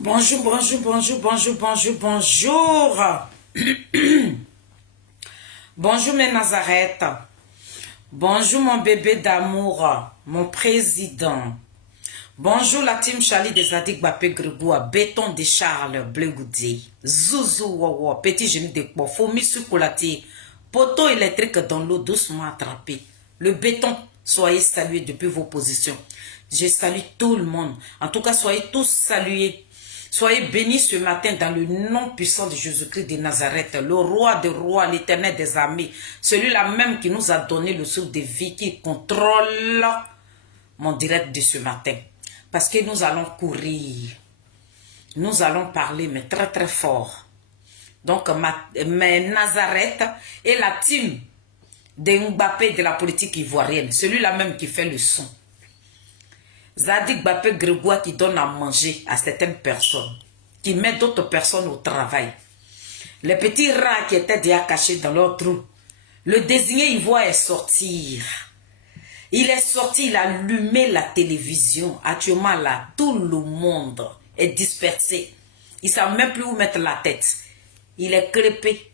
Bonjour, bonjour, bonjour, bonjour, bonjour, bonjour. Bonjour mes Nazareth. Bonjour mon bébé d'amour, mon président. Bonjour la team Charlie des Adik Bapé Grégoire, Béton de Charles, Blegoudi, Zouzou Wawa, Petit Génie de Kpo, Fomi Sukolati, poteau électrique dans l'eau doucement attrapé. Le béton, soyez salués depuis vos positions. Je salue tout le monde. En tout cas, soyez tous salués. Soyez bénis ce matin dans le nom puissant de Jésus-Christ de Nazareth, le roi des rois, l'éternel des armées, celui-là même qui nous a donné le souffle de vie, qui contrôle mon direct de ce matin. Parce que nous allons courir, nous allons parler, mais très très fort. Donc, mes Nazareth et la team de Mbappé de la politique ivoirienne, celui-là même qui fait le son. Zadik Bapé Grégoire qui donne à manger à certaines personnes, qui met d'autres personnes au travail. Les petits rats qui étaient déjà cachés dans leur trou. Le désigné ivoire est sorti. Il est sorti, il a allumé la télévision. Actuellement là, tout le monde est dispersé. Il ne sait même plus où mettre la tête. Il est crépé.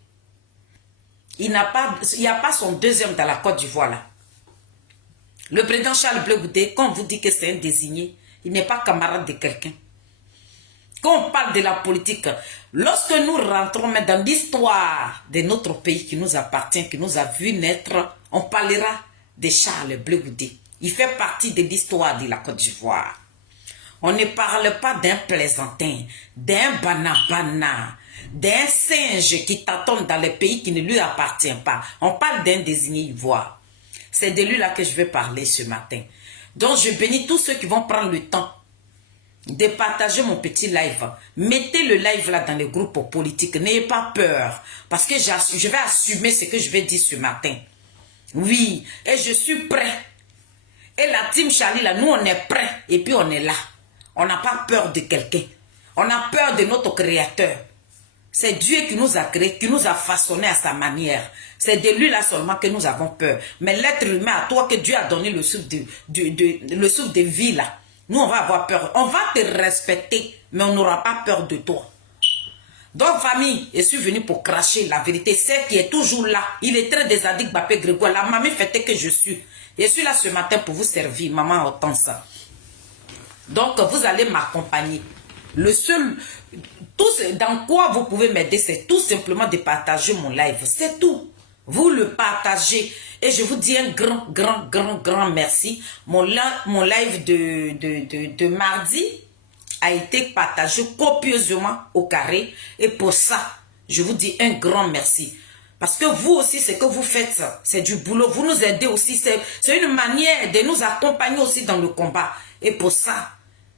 Il n'y a pas son deuxième dans la Côte d'Ivoire là. Le président Charles Blegoudé, quand on vous dit que c'est un désigné, il n'est pas camarade de quelqu'un. Quand on parle de la politique, lorsque nous rentrons dans l'histoire de notre pays qui nous appartient, qui nous a vu naître, on parlera de Charles Blegoudé. Il fait partie de l'histoire de la Côte d'Ivoire. On ne parle pas d'un plaisantin, d'un banabana, d'un singe qui tâtonne dans les pays qui ne lui appartient pas. On parle d'un désigné ivoire. C'est de lui là que je vais parler ce matin. Donc je bénis tous ceux qui vont prendre le temps de partager mon petit live. Mettez le live là dans les groupes politiques. N'ayez pas peur. Parce que je vais assumer ce que je vais dire ce matin. Oui, et je suis prêt. Et la team Charlie là, nous on est prêt. Et puis on est là. On n'a pas peur de quelqu'un. On a peur de notre créateur. C'est Dieu qui nous a créés, qui nous a façonnés à sa manière. C'est de lui là seulement que nous avons peur. Mais l'être humain, à toi que Dieu a donné le souffle de vie là, nous on va avoir peur. On va te respecter, mais on n'aura pas peur de toi. Donc famille, je suis venu pour cracher la vérité. C'est qui est toujours là. Il est très désadik Bapé Grégoire. La mamie fêtée que je suis. Je suis là ce matin pour vous servir, maman Hortense. Donc vous allez m'accompagner. Le seul... dans quoi vous pouvez m'aider, c'est tout simplement de partager mon live. C'est tout. Vous le partagez. Et je vous dis un grand merci. Mon live de mardi a été partagé copieusement au carré. Et pour ça, je vous dis un grand merci. Parce que vous aussi, ce que vous faites, c'est du boulot. Vous nous aidez aussi. C'est une manière de nous accompagner aussi dans le combat. Et pour ça,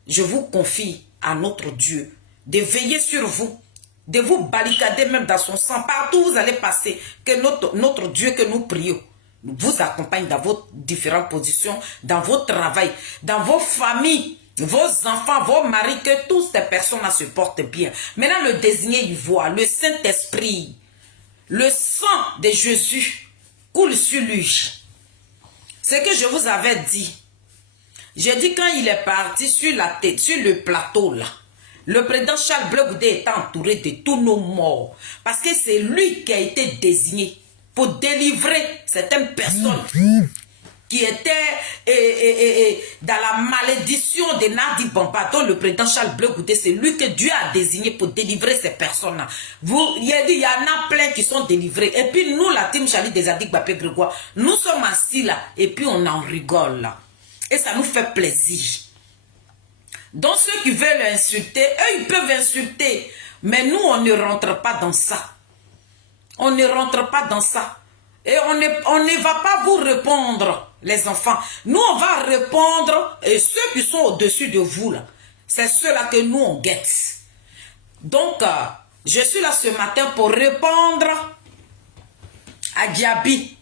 je vous confie à notre Dieu de veiller sur vous, de vous barricader même dans son sang. Partout où vous allez passer, que notre Dieu que nous prions vous accompagne dans vos différentes positions, dans vos travails, dans vos familles, vos enfants, vos maris, que toutes ces personnes-là se portent bien. Maintenant, le désigné ivoire, le Saint-Esprit, le sang de Jésus coule sur lui. C'est que je vous avais dit. J'ai dit quand il est parti sur la tête, sur le plateau là, le président Charles Blé Goudé était entouré de tous nos morts. Parce que c'est lui qui a été désigné pour délivrer certaines personnes qui étaient dans la malédiction de Nadi Bamba. Donc le président Charles Blé Goudé, c'est lui que Dieu a désigné pour délivrer ces personnes-là. Il a dit, il y en a plein qui sont délivrés. Et puis nous, la team Charlie des Adik Bapé Grégoire, nous sommes assis là et puis on en rigole là. Et ça nous fait plaisir. Donc ceux qui veulent insulter, eux ils peuvent insulter. Mais nous on ne rentre pas dans ça. On ne rentre pas dans ça. Et on ne va pas vous répondre, les enfants. Nous on va répondre, et ceux qui sont au-dessus de vous là, c'est ceux-là que nous on guette. Donc je suis là ce matin pour répondre à Diaby.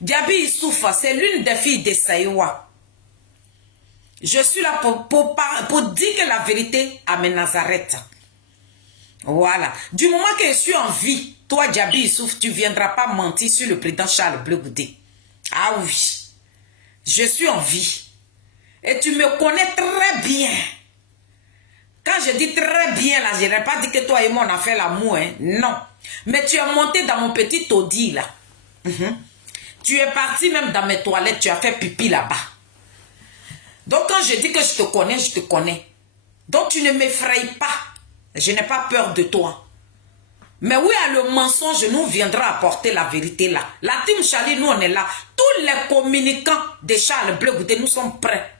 Diaby Issoufa, c'est l'une des filles de Saïwa. Je suis là pour dire que la vérité à mes Nazareth. Voilà. Du moment que je suis en vie, toi, Diaby Issouf, tu ne viendras pas mentir sur le président Charles Blé Goudé. Ah oui. Je suis en vie. Et tu me connais très bien. Quand je dis très bien, là, je n'ai pas dit que toi et moi, on a fait l'amour. Hein. Non. Mais tu es monté dans mon petit taudis, là. Tu es parti même dans mes toilettes, tu as fait pipi là-bas. Donc quand je dis que je te connais, je te connais. Donc tu ne m'effrayes pas. Je n'ai pas peur de toi. Mais oui, à le mensonge, nous viendra apporter la vérité là. La team Charlie, nous on est là. Tous les communicants de Charles Blé Goudé, nous sommes prêts.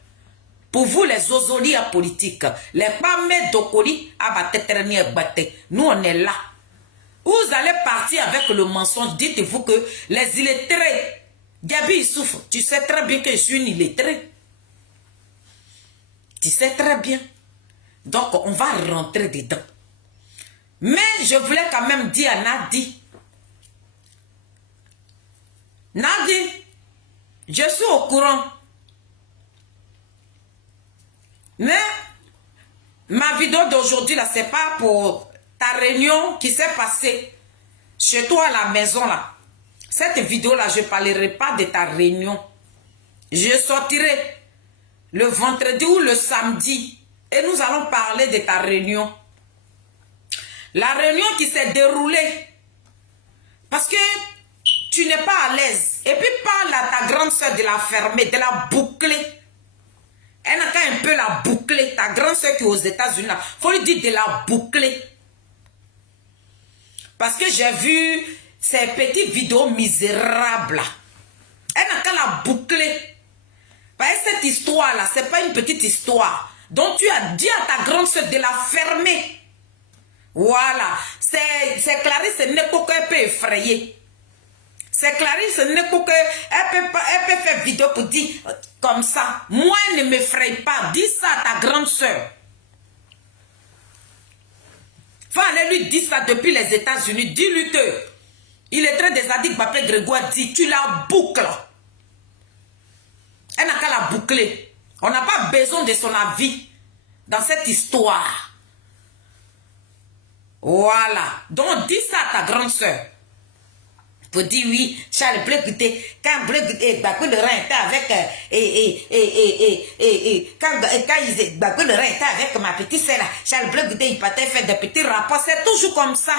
Pour vous les ozoli à politique, les pamés d'Okoli, nous on est là. Vous allez partir avec le mensonge. Dites-vous que les illettrés, Diaby Issouf, tu sais très bien que je suis une illettrée. Tu sais très bien. Donc, on va rentrer dedans. Mais je voulais quand même dire à Nadi. Nadi, je suis au courant. Mais ma vidéo d'aujourd'hui, là, c'est pas pour ta réunion qui s'est passée chez toi à la maison, là. Cette vidéo-là, je ne parlerai pas de ta réunion. Je sortirai le vendredi ou le samedi. Et nous allons parler de ta réunion. La réunion qui s'est déroulée. Parce que tu n'es pas à l'aise. Et puis parle à ta grande soeur de la fermer, de la boucler. Elle n'a qu'à un peu la boucler. Ta grande soeur qui est aux États-Unis. Il faut lui dire de la boucler. Parce que j'ai vu ces petites vidéos misérables. Elle n'a qu'à la boucler. Parce que cette histoire-là, ce n'est pas une petite histoire. Donc tu as dit à ta grande soeur de la fermer. Voilà. C'est Clarisse Neko qu'elle peut effrayer. C'est Clarisse Neko qu'elle peut faire vidéo pour dire comme ça. Moi, ne m'effraie pas. Dis ça à ta grande soeur. Faut aller lui dire ça depuis les États-Unis. Dis-lui que il est très des Adik Bapé Grégoire dit tu la boucles. Elle n'a qu'à la boucler. On n'a pas besoin de son avis dans cette histoire. Voilà. Donc, dis ça à ta grande soeur. Pour dire oui, Charles Blé Goudé, quand Blé Goudé, Bakou le Rhin était avec, quand Bakou le Rhin était avec ma petite sœur, Charles Blé Goudé, il partait faire des petits rapports. C'est toujours comme ça.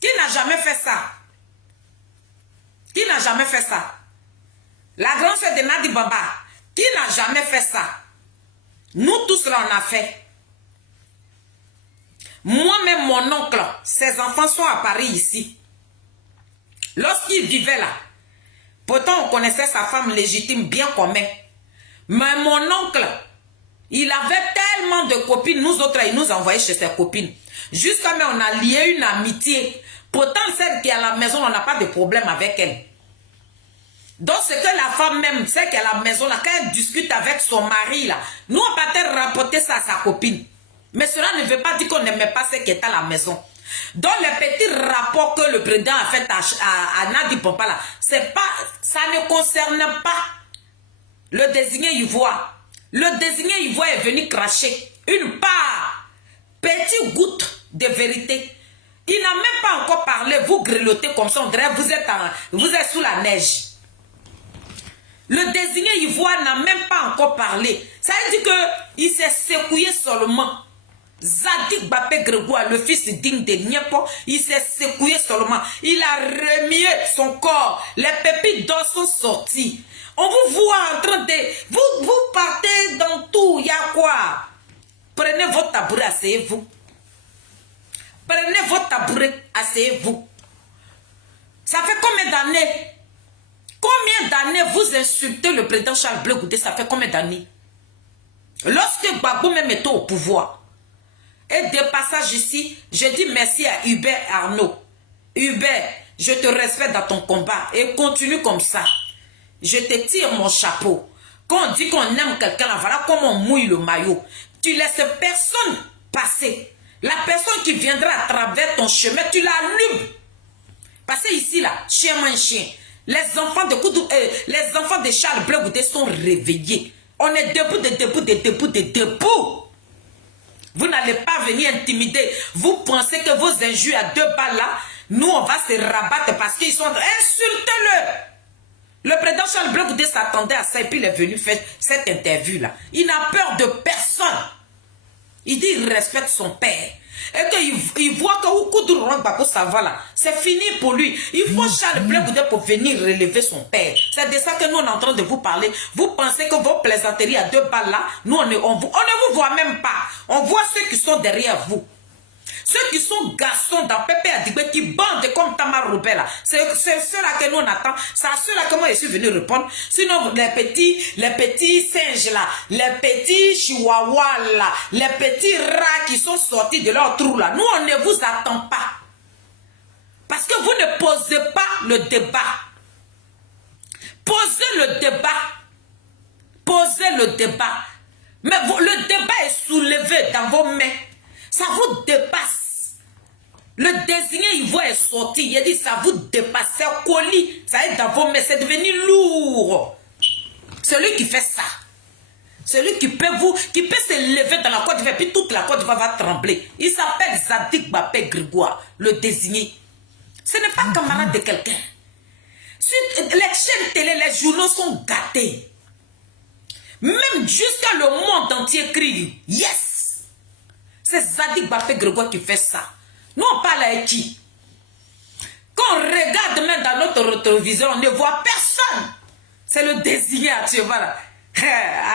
Qui n'a jamais fait ça? Qui n'a jamais fait ça? La grande sœur de Nadi Bamba, qui n'a jamais fait ça? Nous tous là, on a fait. Moi-même, mon oncle, ses enfants sont à Paris ici. Lorsqu'il vivait là, pourtant on connaissait sa femme légitime bien comme elle. Mais mon oncle, il avait tellement de copines, nous autres, il nous envoyait chez ses copines. Jusqu'à même on a lié une amitié. Pourtant, celle qui est à la maison, on n'a pas de problème avec elle. Donc, c'est que la femme même, celle qui est à la maison, là, quand elle discute avec son mari, là, nous, on va peut-être rapporter ça à sa copine. Mais cela ne veut pas dire qu'on n'aimait pas ce qui est à la maison. Donc les petits rapports que le président a fait à Nadi Pompala, ça ne concerne pas le désigné ivoire. Le désigné ivoire est venu cracher une part, petite goutte de vérité. Il n'a même pas encore parlé, vous grelottez comme ça, on dirait vous êtes sous la neige. Le désigné ivoire n'a même pas encore parlé. Ça veut dire qu'il s'est secoué seulement. Zadig Bapé Grégoire, le fils digne de Niepo, il s'est secoué seulement. Il a remué son corps. Les pépites d'or sont sorties. On vous voit en train de... Vous partez dans tout. Il y a quoi? Prenez votre tabouret, asseyez-vous. Prenez votre tabouret, asseyez-vous. Ça fait combien d'années? Combien d'années vous insultez le président Charles Blé Goudé? Ça fait combien d'années? Lorsque Gbagbo même était au pouvoir. Et de passage ici, je dis merci à Hubert Arnaud. Hubert, je te respecte dans ton combat et continue comme ça. Je te tire mon chapeau. Quand on dit qu'on aime quelqu'un, voilà comment on mouille le maillot. Tu laisses personne passer. La personne qui viendra à travers ton chemin, tu l'allumes. Parce que ici, là, chien mange chien. Les enfants de Charles Blé Goudé sont réveillés. On est debout. Vous n'allez pas venir intimider. Vous pensez que vos injures à 2 balles là, nous on va se rabattre parce qu'ils sont... Insultez-le. Le président Charles Blé Goudé s'attendait à ça et puis il est venu faire cette interview là. Il n'a peur de personne. Il dit il respecte son père. Et qu'il voit que Oukoudou Bako ça va là. C'est fini pour lui. Il faut Charles Blé Goudé pour venir relever son père. C'est de ça que nous on est en train de vous parler. Vous pensez que vos plaisanteries à 2 balles là, nous on ne vous voit même pas. On voit ceux qui sont derrière vous. Ceux qui sont garçons dans Pépé Adigbe qui bandent comme Tamar Robert là. C'est ceux-là que nous on attend. C'est à ceux-là que moi je suis venu répondre. Sinon les petits singes là, les petits chihuahuas là, les petits rats qui sont sortis de leur trou là. Nous on ne vous attend pas. Parce que vous ne posez pas le débat. Posez le débat. Posez le débat. Mais le débat est soulevé dans vos mains. Ça vous dépasse. Le désigné ivoire est sorti. Il a dit ça vous dépasse. C'est un colis. Ça est dans vos mains. C'est devenu lourd. Celui qui fait ça. Celui qui peut se lever dans la Côte d'Ivoire. Puis toute la Côte d'Ivoire va trembler. Il s'appelle Zadig Bapé Grégoire. Le désigné. Ce n'est pas camarade de quelqu'un. Les chaînes télé, les journaux sont gâtés. Même jusqu'à le monde entier crie. Yes. C'est Zadig Bapé Grégoire qui fait ça. Nous, on parle avec qui? Quand on regarde même dans notre rétroviseur, on ne voit personne. C'est le désigné actuellement là.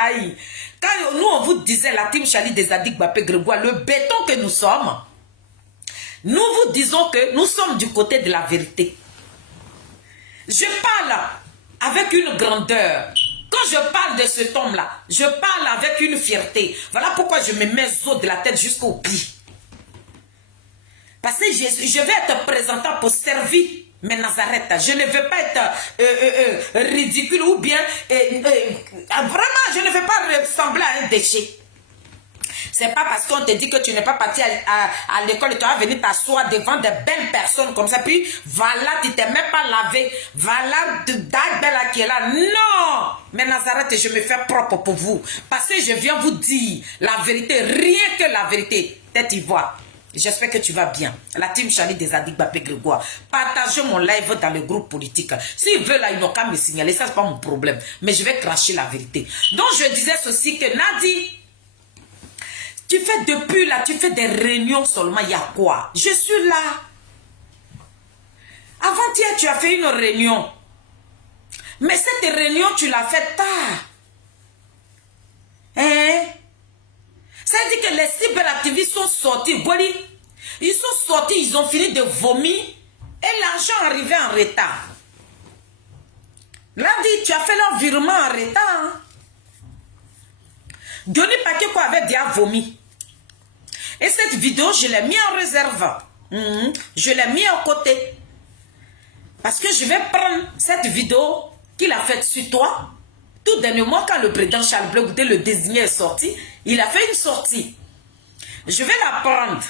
Aïe. Quand nous, on vous disait la team Chali des Zadig Bapé Grégoire, le béton que nous sommes, nous vous disons que nous sommes du côté de la vérité. Je parle avec une grandeur. Quand je parle de cet homme-là, je parle avec une fierté. Voilà pourquoi je me mets os de la tête jusqu'au pied. Parce que je vais être présentant pour servir mes Nazareth. Je ne veux pas être ridicule ou bien... vraiment, je ne veux pas ressembler à un déchet. C'est pas parce qu'on te dit que tu n'es pas parti à l'école et tu vas venir t'asseoir devant de belles personnes comme ça. Puis voilà, tu t'es même pas lavé. Voilà, Dagbella qui est là. Non! Mais Nazareth, je me fais propre pour vous. Parce que je viens vous dire la vérité, rien que la vérité. Tête ivoire. J'espère que tu vas bien. La team Chali des Zadig Bapé Grégoire. Partagez mon live dans le groupe politique. S'ils veulent là, ils n'ont qu'à me signaler. Ça, c'est pas mon problème. Mais je vais cracher la vérité. Donc, je disais ceci que Nadi... Tu fais depuis là, tu fais des réunions seulement, il y a quoi? Je suis là. Avant-hier, tu as fait une réunion. Mais cette réunion, tu l'as faite tard. Hein? Ça veut dire que les cyberactivistes sont sortis. Ils sont sortis, ils ont fini de vomir. Et l'argent arrivait en retard. Là, dit, tu as fait leur virement en retard. Hein? Johnny Pakeko avait déjà vomi. Et cette vidéo, je l'ai mis en réserve. Je l'ai mis à côté. Parce que je vais prendre cette vidéo qu'il a faite sur toi. Tout dernièrement, quand le président Charles Blé Goudé, le désigné, est sorti, il a fait une sortie. Je vais la prendre.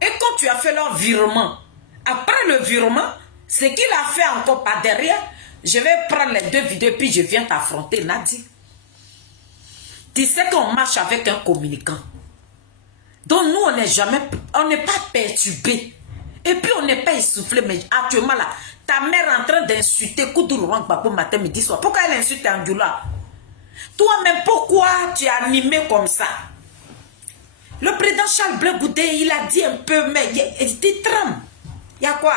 Et quand tu as fait leur virement, après le virement, ce qu'il a fait encore par derrière, je vais prendre les 2 vidéos et puis je viens t'affronter, Nadi. Tu sais qu'on marche avec un communicant. Donc nous, on n'est pas perturbé. Et puis on n'est pas essoufflé. Mais actuellement là, ta mère est en train d'insulter Koudourou Gbagbo matin, midi, soir. Pourquoi elle insulte Angoula? Toi-même, pourquoi tu es animé comme ça? Le président Charles Blé Goudé, il a dit un peu, mais tu trembles. Il y a quoi?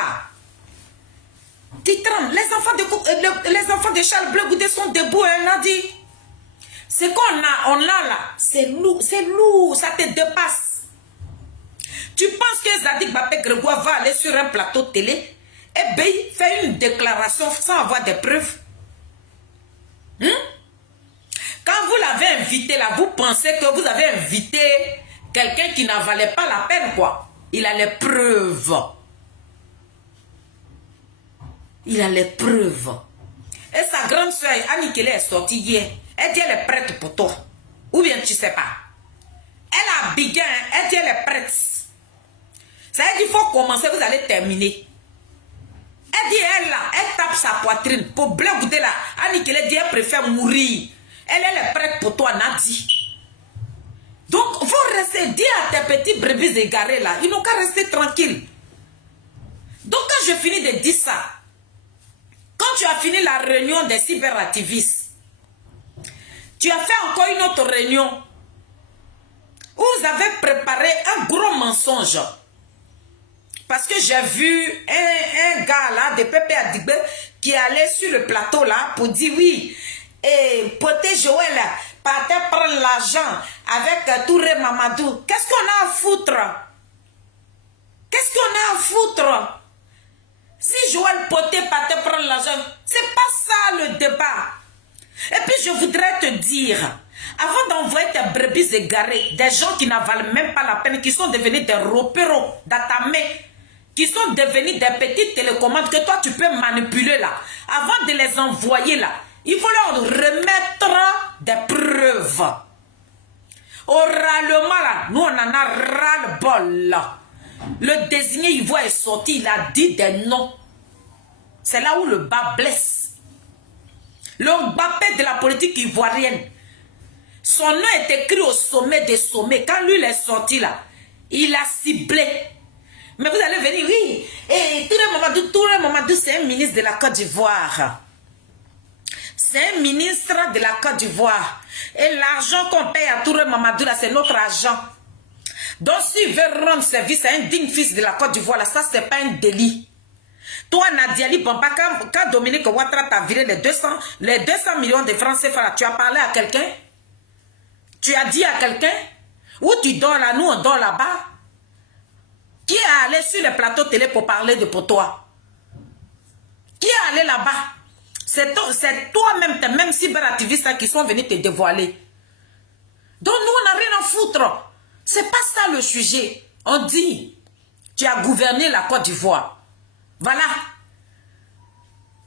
Tu trembles. Les enfants de Charles Blé Goudé sont debout, elle a dit. Ce qu'on a là, c'est lourd, ça te dépasse. Tu penses que Zadig Bapé Grégoire va aller sur un plateau de télé et bien faire une déclaration sans avoir des preuves? Quand vous l'avez invité là, vous pensez que vous avez invité quelqu'un qui n'en valait pas la peine, quoi. Il a les preuves. Il a les preuves. Et sa grande soeur, Annie Kelly, est sortie hier. Elle dit elle est prête pour toi. Ou bien tu sais pas. Elle a bigué, elle dit elle est prête. Ça veut dire qu'il faut commencer, vous allez terminer. Elle dit elle tape sa poitrine. Pour Blé Goudé là, Annie Kelly dit elle préfère mourir. Elle est prête pour toi, Nadi. Donc, vous restez, dis à tes petits brebis égarés là, ils n'ont qu'à rester tranquilles. Donc, quand je finis de dire ça, quand tu as fini la réunion des cyberactivistes, tu as fait encore une autre réunion où vous avez préparé un gros mensonge. Parce que j'ai vu un gars là, de Pépé Adigbe, qui allait sur le plateau là pour dire oui, et Poté Joël partait prendre l'argent avec Touré Mamadou. Qu'est-ce qu'on a à foutre? Qu'est-ce qu'on a à foutre? Si Joël Poté partait prendre l'argent, c'est pas ça le débat. Et puis je voudrais te dire, avant d'envoyer tes brebis égarées, des gens qui n'en valent même pas la peine, qui sont devenus des ropéros dans ta main, qui sont devenus des petites télécommandes que toi tu peux manipuler là, avant de les envoyer là, il faut leur remettre des preuves. Au râlement là, nous on en a ras-le-bol là. Le désigné ivoire est sorti, il a dit des noms. C'est là où le bas blesse. Le Mbappé de la politique ivoirienne. Son nom est écrit au sommet des sommets. Quand lui il est sorti là, il a ciblé. Mais vous allez venir, oui. Et Touré Mamadou, c'est un ministre de la Côte d'Ivoire. C'est un ministre de la Côte d'Ivoire. Et l'argent qu'on paye à Touré Mamadou, là, c'est notre argent. Donc, s'il veut rendre service à un digne fils de la Côte d'Ivoire, là, ça, c'est pas un délit. Toi, Nadiali Bamba, quand Dominique Ouattara t'a viré les 200 millions de francs CFA, tu as parlé à quelqu'un? Tu as dit à quelqu'un? Où tu dors là? Nous, on dort là-bas. Qui est allé sur le plateau télé pour parler pour toi? Qui est allé là-bas? C'est toi-même, tes mêmes cyberactivistes qui sont venus te dévoiler. Donc nous, on n'a rien à foutre. C'est pas ça le sujet. On dit, tu as gouverné la Côte d'Ivoire. Voilà.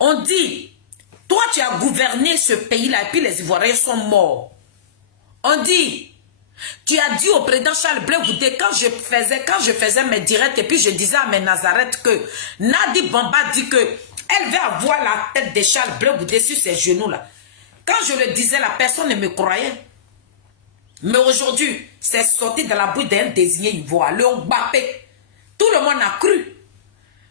On dit, toi, tu as gouverné ce pays-là et puis les Ivoiriens sont morts. On dit, tu as dit au président Charles Blé Goudé, quand je faisais mes directs et puis je disais à mes Nazareth que Nadi Bamba dit que elle veut avoir la tête de Charles Blé Goudé sur ses genoux là. Quand je le disais, la personne ne me croyait. Mais aujourd'hui, c'est sorti de la bouche d'un désigné ivoire, le Mbappé. Tout le monde a cru.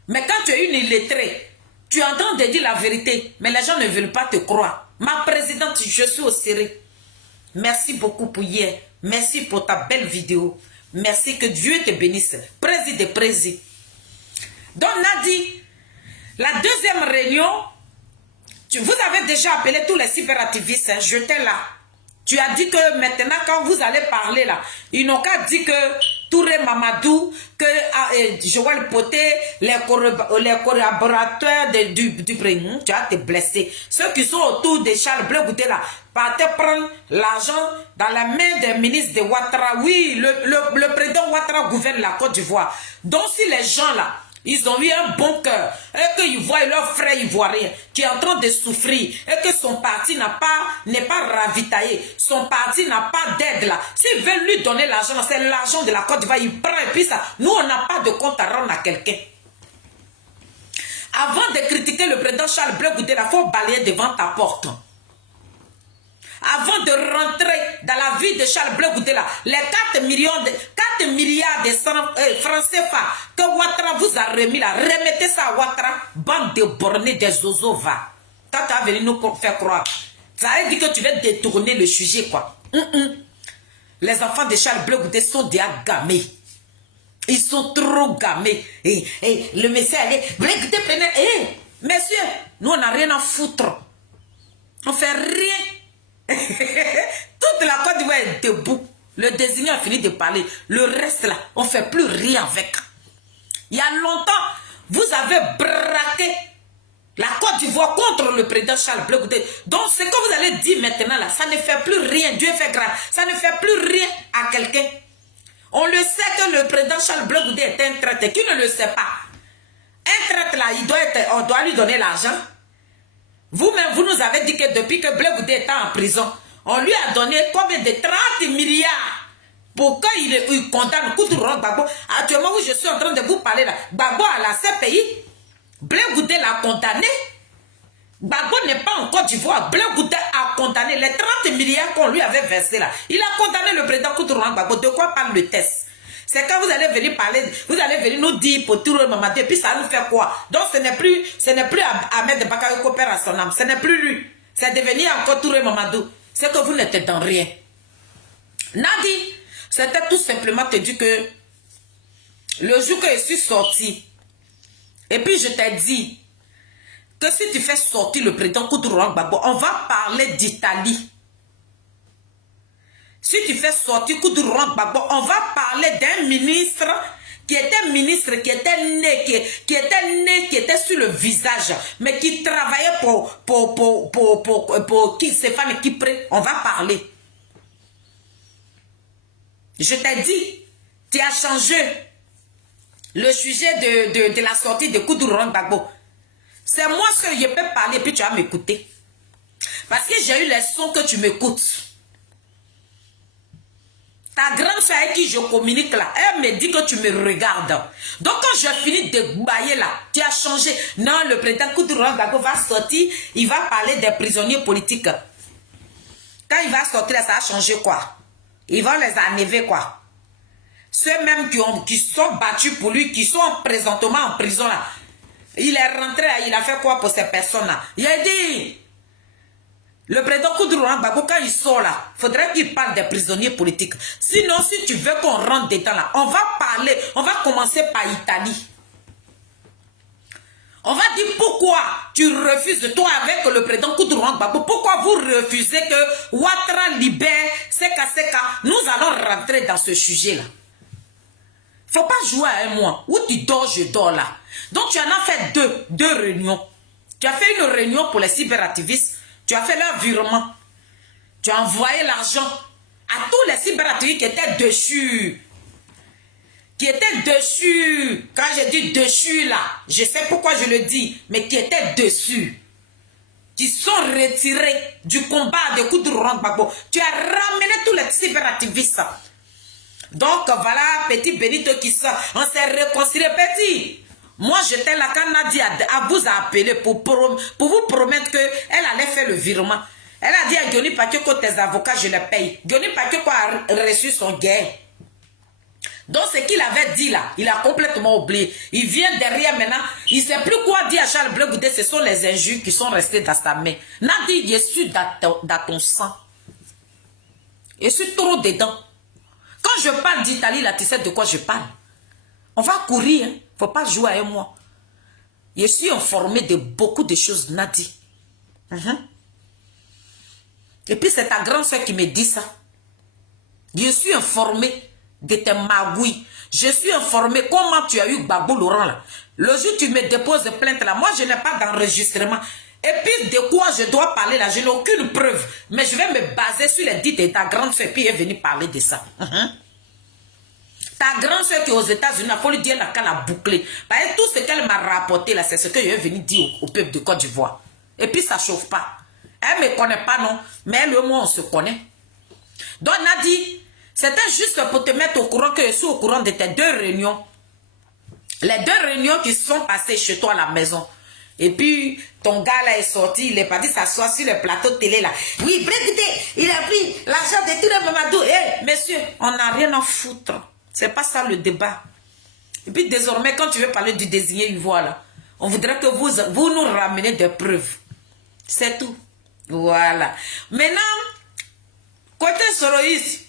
Mais quand tu es une illettrée, tu es en train de dire la vérité, mais les gens ne veulent pas te croire. Ma présidente, je suis au serré. Merci beaucoup pour hier. Merci pour ta belle vidéo. Merci, que Dieu te bénisse. Président. Donc, Nadi, la deuxième réunion, vous avez déjà appelé tous les cyberactivistes. Hein, j'étais là. Tu as dit que maintenant, quand vous allez parler là, ils n'ont qu'à dire que Touré Mamadou, que Joël Poté, les collaborateurs du prénom, tu as été blessé. Ceux qui sont autour de Charles Blé Goudé là, partaient prendre l'argent dans la main des ministres de Ouattara. Oui, le président Ouattara gouverne la Côte d'Ivoire. Donc si les gens là, Ils ont eu un bon cœur. Et qu'ils voient leur frère ivoirien qui est en train de souffrir. Et que son parti n'est pas ravitaillé. Son parti n'a pas d'aide là. S'ils veulent lui donner l'argent, c'est l'argent de la Côte d'Ivoire. Il prend et puis ça. Nous, on n'a pas de compte à rendre à quelqu'un. Avant de critiquer le président Charles Blé Goudé, il faut balayer devant ta porte. Avant de rentrer dans la vie de Charles Blé Goudé, les 4 milliards de francs CFA que Ouattara vous a remis là, remettez ça à Ouattara, bande de bornés des zozos va. Quand tu as venu nous faire croire, ça veut dire que tu vas détourner le sujet quoi. Les enfants de Charles Blé Goudé sont des gamés. Ils sont trop gamés. Et le monsieur allait, Blé Goudé prenait, messieurs, nous on n'a rien à foutre. On fait rien. Toute la Côte d'Ivoire est debout. Le désigné a fini de parler. Le reste là, on ne fait plus rien avec. Il y a longtemps, vous avez braqué la Côte d'Ivoire contre le président Charles Blé Goudé. Donc ce que vous allez dire maintenant là, ça ne fait plus rien. Dieu fait grâce. Ça ne fait plus rien à quelqu'un. On le sait que le président Charles Blé Goudé est un traître. Qui ne le sait pas? Un traître là, on doit lui donner l'argent. Vous-même, vous nous avez dit que depuis que Blé Goudé était en prison, on lui a donné combien de 30 milliards pour qu'il condamne Koutourou Gbagbo. Actuellement, où je suis en train de vous parler là, Gbagbo à la CPI, Blé Goudé l'a condamné. Gbagbo n'est pas en Côte d'Ivoire. Blé Goudé a condamné les 30 milliards qu'on lui avait versés là. Il a condamné le président Koutourou Gbagbo. De quoi parle le test? C'est quand vous allez venir parler, vous allez venir nous dire pour tout le moment, et puis ça nous fait quoi? Donc ce n'est plus Ahmed Bakayoko Père à son âme, ce n'est plus lui. C'est devenu encore Touré Mamadou. C'est que vous n'êtes dans rien. Nadi, c'était tout simplement te dire que le jour que je suis sorti, et puis je t'ai dit que si tu fais sortir le président Koutourou Gbagbo, on va parler d'Italie. Si tu fais sortir Koutourou Gbagbo, on va parler d'un ministre qui était ministre, qui était sur le visage, mais qui travaillait pour Stéphane Kipré. On va parler. Je t'ai dit, tu as changé le sujet de la sortie de Koutourou Gbagbo. C'est moi seul, je peux parler, puis tu vas m'écouter. Parce que j'ai eu les sons que tu m'écoutes. Ta grande soeur avec qui je communique là, elle me dit que tu me regardes. Donc quand j'ai fini de bailler là, tu as changé. Non, le président Koutourou Gbagbo va sortir, il va parler des prisonniers politiques. Quand il va sortir là, ça a changé quoi? Ils vont les enlever quoi? Ceux même qui sont battus pour lui, qui sont présentement en prison là. Il est rentré, il a fait quoi pour ces personnes là? Il a dit... Le président Koutourou Gbagbo, quand il sort là, il faudrait qu'il parle des prisonniers politiques. Sinon, si tu veux qu'on rentre dedans là, on va parler, on va commencer par Italie. On va dire pourquoi tu refuses, toi avec le président Koutourou Gbagbo, pourquoi vous refusez que Ouattara libère Seka. Nous allons rentrer dans ce sujet là. Il ne faut pas jouer à un mois. Où tu dors, je dors là. Donc tu en as fait deux réunions. Tu as fait une réunion pour les cyberactivistes. Tu as fait leur virement. Tu as envoyé l'argent à tous les cyberactivistes qui étaient dessus. Qui étaient dessus. Quand je dis dessus là, je sais pourquoi je le dis, mais qui étaient dessus. Qui sont retirés du combat de Koutourou Gbagbo. Tu as ramené tous les cyberactivistes. Donc voilà, petit Benito qui sort. On s'est réconcilié, petit. Moi, j'étais là quand Nadia vous a appelé pour vous promettre qu'elle allait faire le virement. Elle a dit à Diony Pakeko, tes avocats, je les paye. Diony Pakeko a reçu son gain. Donc, ce qu'il avait dit là, il a complètement oublié. Il vient derrière maintenant, il ne sait plus quoi dire à Charles Blé Goudé. Ce sont les injures qui sont restées dans sa main. Nadia, je suis dans ton sang. Je suis trop dedans. Quand je parle d'Italie, là, tu sais de quoi je parle. On va courir, hein. Faut pas jouer avec moi. Je suis informé de beaucoup de choses, Nadi. Et puis c'est ta grande soeur qui me dit ça. Je suis informé de tes magouilles. Je suis informé comment tu as eu Gbagbo Laurent là. Le jour où tu me déposes plainte là, moi je n'ai pas d'enregistrement. Et puis de quoi je dois parler là, je n'ai aucune preuve. Mais je vais me baser sur les dits de ta grande soeur, puis elle est venue parler de ça. Ta grande soeur qui est aux États-Unis, il faut lui dire qu'elle a bouclé. Parce que tout ce qu'elle m'a rapporté là, c'est ce que je vais venir dire au peuple de Côte d'Ivoire. Et puis ça ne chauffe pas. Elle ne me connaît pas, non. Mais elle et moi, on se connaît. Donc, Nadi, c'était juste pour te mettre au courant que je suis au courant de tes 2 réunions. Les 2 réunions qui sont passées chez toi à la maison. Et puis, ton gars là est sorti, il est parti s'asseoir sur le plateau de télé là. Oui, écoutez, il a pris l'argent de tout le Mamadou. Eh, messieurs, on n'a rien à foutre. C'est pas ça le débat. Et puis, désormais, quand tu veux parler du désigné ivoire là, on voudrait que vous nous ramenez des preuves. C'est tout. Voilà. Maintenant, côté Soroïs,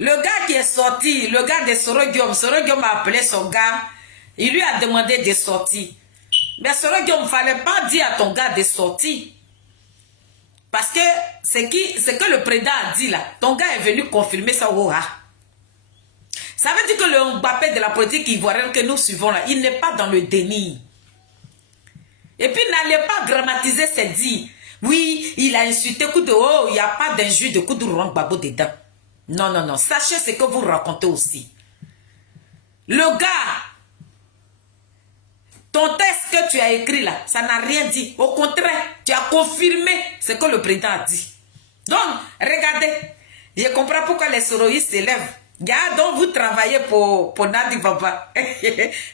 le gars qui est sorti, le gars de Soro Guillaume a appelé son gars, il lui a demandé de sortir. Mais Soro Guillaume, il ne fallait pas dire à ton gars de sortir. Parce que ce que le président a dit là, ton gars est venu confirmer ça au rat. Ça veut dire que le Mbappé de la politique ivoirienne que nous suivons là, il n'est pas dans le déni. Et puis n'allez pas grammatiser ces dits. Oui, il a insulté coup de haut, il n'y a pas d'injure de coup de Laurent Gbagbo dedans. Non, non, non. Sachez ce que vous racontez aussi. Le gars, ton texte que tu as écrit là, ça n'a rien dit. Au contraire, tu as confirmé ce que le président a dit. Donc, regardez. Je comprends pourquoi les soroïstes s'élèvent. Donc, vous travaillez pour Nadi Baba.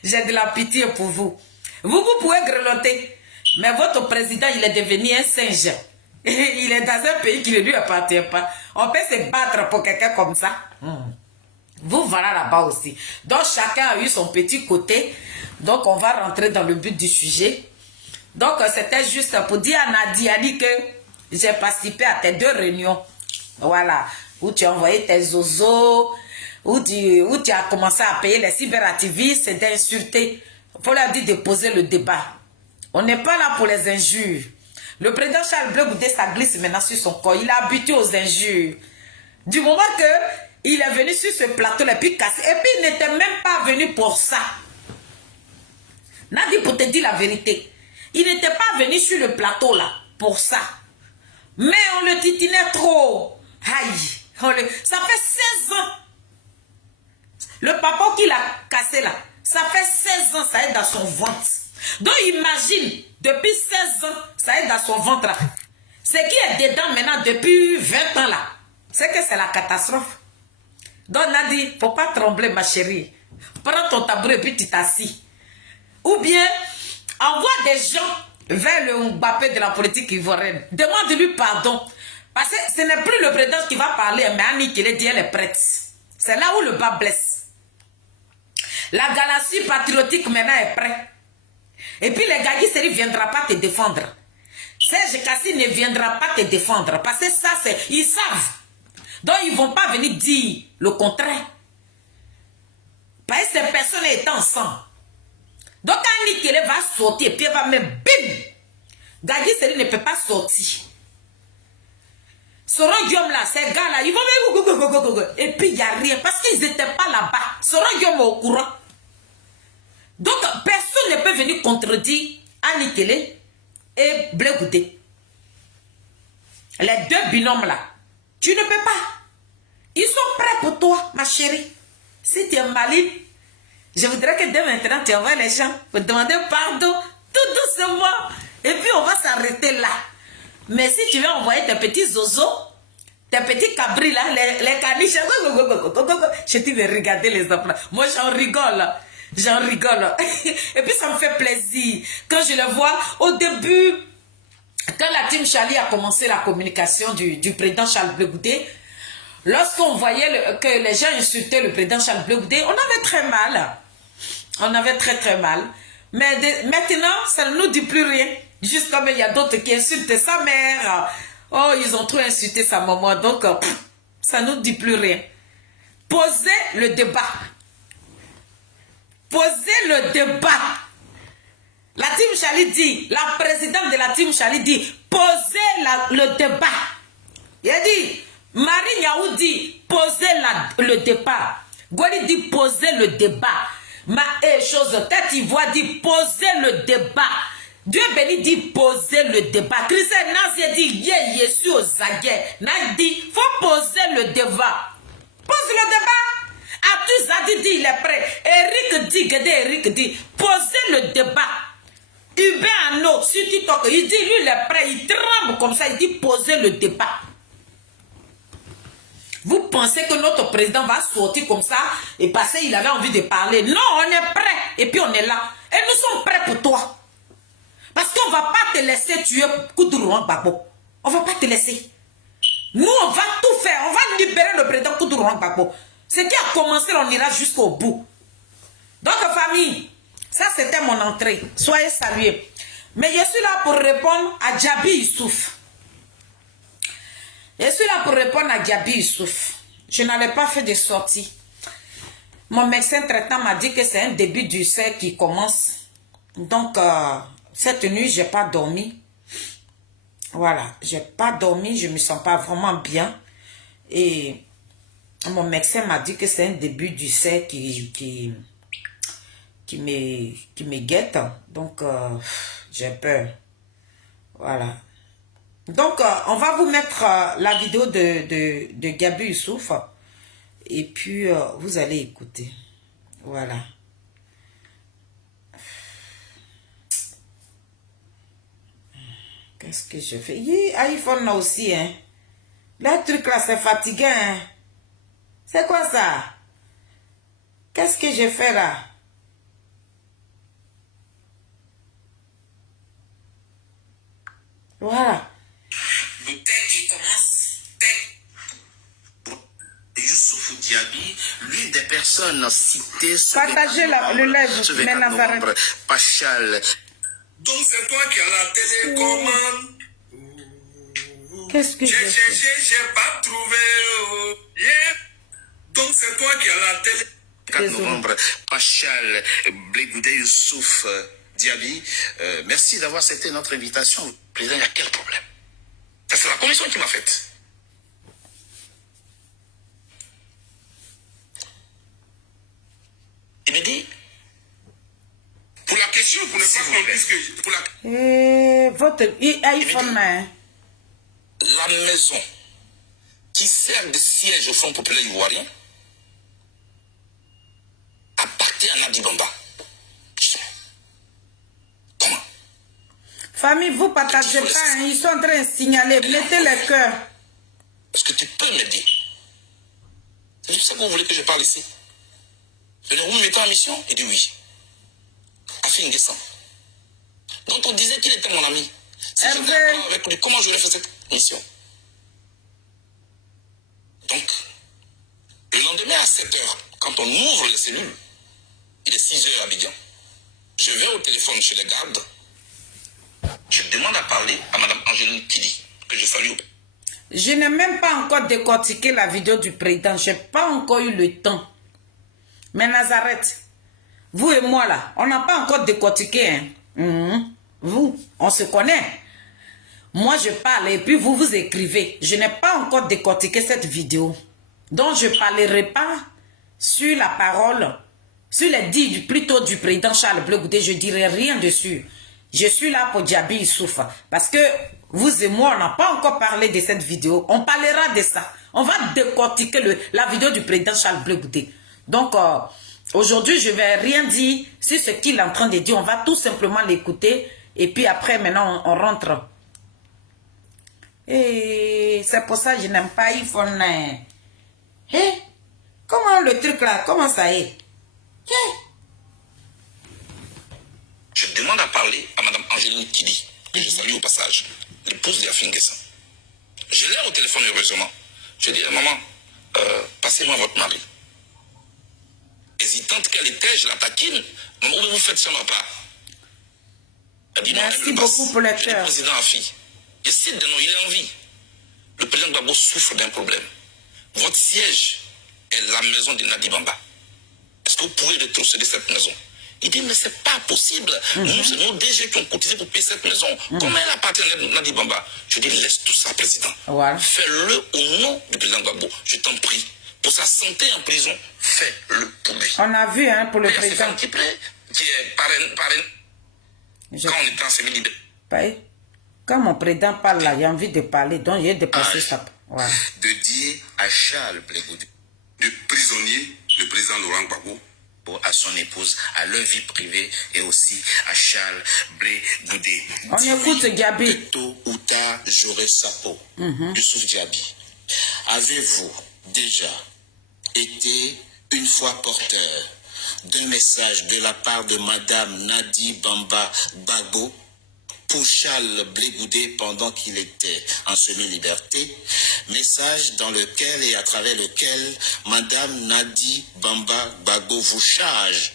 J'ai de la pitié pour vous. Vous pouvez grelotter. Mais votre président, il est devenu un singe. Il est dans un pays qui ne lui appartient pas. On peut se battre pour quelqu'un comme ça. Vous voilà là-bas aussi. Donc, chacun a eu son petit côté. Donc, on va rentrer dans le but du sujet. Donc, c'était juste pour dire à Nadia que j'ai participé à tes 2 réunions. Voilà. Où tu as envoyé tes zozos, où tu as commencé à payer les cyberactivistes et d'insulter. Il faut leur dire de poser le débat. On n'est pas là pour les injures. Le président Charles Blé Goudé, ça glisse maintenant sur son corps. Il est habitué aux injures. Du moment qu'il est venu sur ce plateau, et puis cassé. Et puis il n'était même pas venu pour ça. Nadi, pour te dire la vérité, il n'était pas venu sur le plateau là pour ça. Mais on le titinait trop. Aïe, ça fait 16 ans. Le papa qui l'a cassé là, ça fait 16 ans, ça est dans son ventre. Donc imagine, depuis 16 ans, ça est dans son ventre là. Ce qui est dedans maintenant depuis 20 ans là, c'est que c'est la catastrophe. Donc Nadi, il ne faut pas trembler ma chérie. Prends ton tabouret et puis tu t'assis. Ou bien, envoie des gens vers le Mbappé de la politique ivoirienne. Demande-lui pardon. Parce que ce n'est plus le président qui va parler, mais Annie qui dit elle est prête. C'est là où le bas blesse. La galaxie patriotique maintenant est prête. Et puis les Gagui Seri ne viendra pas te défendre. Serge Kassi ne viendra pas te défendre. Parce que ça, c'est... Ils savent. Donc, ils ne vont pas venir dire le contraire. Parce que ces personnes étaient ensemble. Donc, quand Nikele va sortir, et puis elle va mettre bim. Gagui Seri ne peut pas sortir. Soron Guillaume là, ces gars là, ils vont même... Et puis, il n'y a rien. Parce qu'ils n'étaient pas là-bas. Soron Guillaume est au courant. Donc, personne ne peut venir contredire Annie Kélé et Blé Goudé. Les 2 binômes là, tu ne peux pas. Ils sont prêts pour toi, ma chérie. Si tu es maligne, je voudrais que dès maintenant, tu envoies les gens pour demander pardon, tout doucement. Et puis, on va s'arrêter là. Mais si tu veux envoyer tes petits zozos, tes petits cabris là, les caniches, je te vais regarder les enfants. Moi, j'en rigole. J'en rigole. Et puis ça me fait plaisir. Quand je le vois, au début, quand la team Charlie a commencé la communication du président Charles Blé Goudé, lorsqu'on voyait que les gens insultaient le président Charles Blé Goudé, on avait très mal. On avait très mal. Mais maintenant, ça ne nous dit plus rien. Juste comme il y a d'autres qui insultent sa mère. Oh, ils ont trop insulté sa maman. Donc, ça ne nous dit plus rien. Posez le débat. Posez le débat. La team Charlie dit, la présidente de la team Charlie dit, posez le débat. Il a dit, Marie Niaou dit, posez le débat. Gwali dit, posez le débat. Chose tête Ivoire dit, posez le débat. Dieu béni dit, posez le débat. Christian Nazi dit, Yesu aux aguets. N'a dit, faut poser le débat. Pose le débat. Atu Zadi dit il est prêt. Eric dit, Guédé Eric dit, posez le débat. Hubert Anno, sur TikTok, il dit, lui, il est prêt, il tremble comme ça, il dit, posez le débat. Vous pensez que notre président va sortir comme ça et passer, il avait envie de parler. Non, on est prêt et puis on est là. Et nous sommes prêts pour toi. Parce qu'on ne va pas te laisser tuer Koudourou Gbagbo. On ne va pas te laisser. Nous, on va tout faire. On va libérer le président Koudourou Gbagbo. Ce qui a commencé, on ira jusqu'au bout. Donc, famille, ça c'était mon entrée. Soyez salués. Mais je suis là pour répondre à Djabi Youssouf. Je suis là pour répondre à Djabi Youssouf. Je n'avais pas fait de sortie. Mon médecin traitant m'a dit que c'est un début d'ulcère qui commence. Donc, cette nuit, je n'ai pas dormi. Voilà, je n'ai pas dormi, je ne me sens pas vraiment bien. Et mon médecin m'a dit que c'est un début d'ulcère qui me guette. Donc, j'ai peur. Voilà. Donc, on va vous mettre la vidéo de Djabi Youssouf. Et puis, vous allez écouter. Voilà. Qu'est-ce que je fais? iPhone là aussi, hein. Le truc là, c'est fatigant, hein. C'est quoi ça? Qu'est-ce que je fais là? Voilà. Qui commence. Youssouf Diaby, l'une des personnes citées... Partagez le live, mais Nazareth. Pachal. Donc c'est toi qui as la télécommande. Qu'est-ce que j'ai cherché, j'ai pas trouvé. Donc c'est toi qui as la télé. 4 novembre, Pachal Blegoudé Youssouf Diaby. Merci d'avoir accepté notre invitation. Président, il y a quel problème? Ça, c'est la commission qui m'a faite. Il me dit, pour la question, pour ne pas qu'on dise que... Pour la... votre iPhone, la maison qui sert de siège au Front populaire ivoirien appartient à Nadi Bamba. Comment? Famille, vous partagez pas, hein, ils sont en train de signaler. Mettez les cœurs. Est-ce que tu peux m'aider? C'est juste ça que vous voulez que je parle ici? Vous me mettez en mission? Il dit oui. Afin Guessan. Donc on disait qu'il était mon ami. Si j'étais avec lui, comment j'aurais fait cette mission? Donc, le lendemain à 7 h, quand on ouvre les cellules, il est 6 h à Abidjan. Je vais au téléphone chez les gardes. Je demande à parler à Mme Angéline Kidi, que je salue. Je n'ai même pas encore décortiqué la vidéo du président. Je n'ai pas encore eu le temps. Mais Nazareth, vous et moi là, on n'a pas encore décortiqué. Hein? Vous, on se connaît. Moi, je parle et puis vous, vous écrivez. Je n'ai pas encore décortiqué cette vidéo. Donc, je ne parlerai pas sur la parole, sur les dits plutôt du président Charles Blegoudé. Je ne dirai rien dessus. Je suis là pour Djabi Youssouf. Parce que vous et moi, on n'a pas encore parlé de cette vidéo. On parlera de ça. On va décortiquer la vidéo du président Charles Blegoudé. Donc, aujourd'hui, je ne vais rien dire sur ce qu'il est en train de dire. On va tout simplement l'écouter. Et puis après, maintenant, on rentre. Et c'est pour ça que je n'aime pas iPhone. Hey, comment le truc là, comment ça est? Hey. Je demande à parler à Mme Angéline Kidi, que je salue au passage, l'épouse de Afin Guessan. Je l'ai au téléphone heureusement. Je dis à maman, passez-moi votre mari. Hésitante qu'elle était, je la taquine. Maman, où vous faites ça, ma part? Elle dit non, merci beaucoup pour le cœur. Je dis président Afi. Je cite de nom, il est en vie. Le président Gbagbo souffre d'un problème. Votre siège est la maison de Nadi Bamba. Est-ce que vous pouvez retrocéder cette maison? Il dit, mais c'est pas possible. Nous, c'est nos DG qui ont cotisé pour payer cette maison. Comment elle appartient à Nadi Bamba? Je dis, laisse tout ça, président. Voilà. Fais-le au nom du président Gbagbo. Je t'en prie. Pour sa santé en prison, fais-le pour lui. On a vu, hein, pour le président. Qui est parrain. Quand on était en semi-libéré. Quand mon président parle là, j'ai envie de parler, donc j'ai dépassé ça. Voilà. De dire à Charles Blegoudé, de prisonnier le président Laurent Gbagbo, à son épouse, à leur vie privée et aussi à Charles Blé Goudé. On écoute Diaby. Tôt ou tard, j'aurai sa peau. Youssouf Diaby, avez-vous déjà été une fois porteur d'un message de la part de Madame Nadi Bamba Gbagbo pour Charles Blé Goudé pendant qu'il était en semi-liberté, message dans lequel et à travers lequel Madame Nadi Bamba Gbagbo vous charge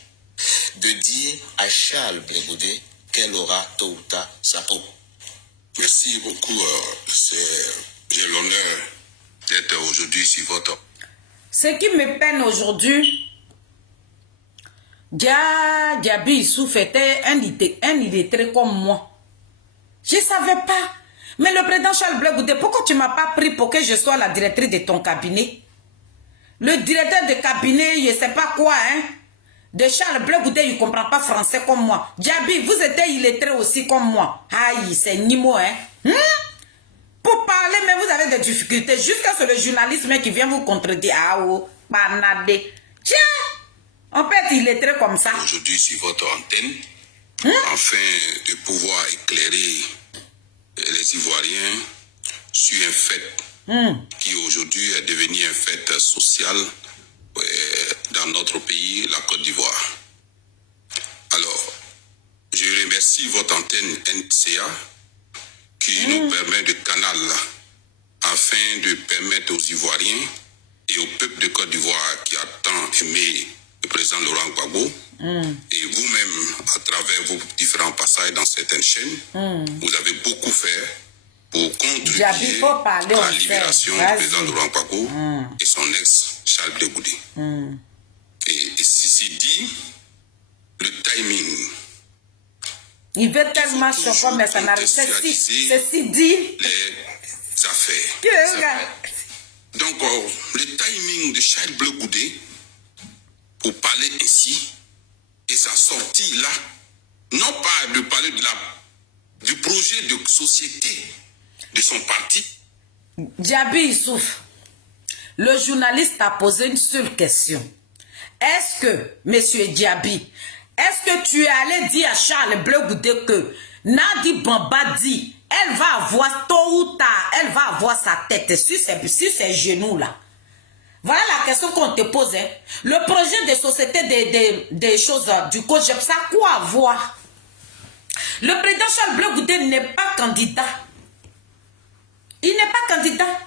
de dire à Charles Blé Goudé qu'elle aura tôt ou tard sa peau. merci beaucoup. J'ai l'honneur d'être aujourd'hui sur votre... Ce qui me peine aujourd'hui, Diaby Issouf était un illettré comme moi. Je ne savais pas. Mais le président Charles Blé Goudé, pourquoi tu ne m'as pas pris pour que je sois la directrice de ton cabinet? Le directeur de cabinet, je ne sais pas quoi, hein? De Charles Blé Goudé, il ne comprend pas français comme moi. Diaby, vous êtes illettré aussi comme moi. Aïe, c'est Nimo, hein? Pour parler, mais vous avez des difficultés. Jusqu'à ce que le journalisme qui vient vous contredire. Ah, oh, banadé. Tiens! On peut être illettré comme ça. Aujourd'hui sur votre antenne, afin de pouvoir éclairer les Ivoiriens sur un fait qui aujourd'hui est devenu un fait social dans notre pays, la Côte d'Ivoire. Alors, je remercie votre antenne NCA qui nous permet de canal afin de permettre aux Ivoiriens et au peuple de Côte d'Ivoire qui a tant aimé le président Laurent Gbagbo et vous-même, à travers vos différents passages dans certaines chaînes, vous avez beaucoup fait pour contribuer à la libération du président Laurent Gbagbo et son ex Charles Blé Goudé. Et ceci dit, le timing. Il veut tellement choquer, mais ça n'arrive pas. Ceci dit. Les affaires. Donc, le timing de Charles Blé Goudé, pour parler ainsi, et sa sortie là, non pas de parler du projet de société de son parti. Diaby Issouf, le journaliste a posé une seule question. Est-ce que, monsieur Diaby, est-ce que tu es allé dire à Charles Blé Goudé que Nadi Bamba dit, elle va avoir tôt ou tard, elle va avoir sa tête sur ses genoux là? Voilà la question qu'on te pose. Hein. Le projet de société des choses du COJEP, ça a quoi voir? Le président Charles Blé Goudé n'est pas candidat. Il n'est pas candidat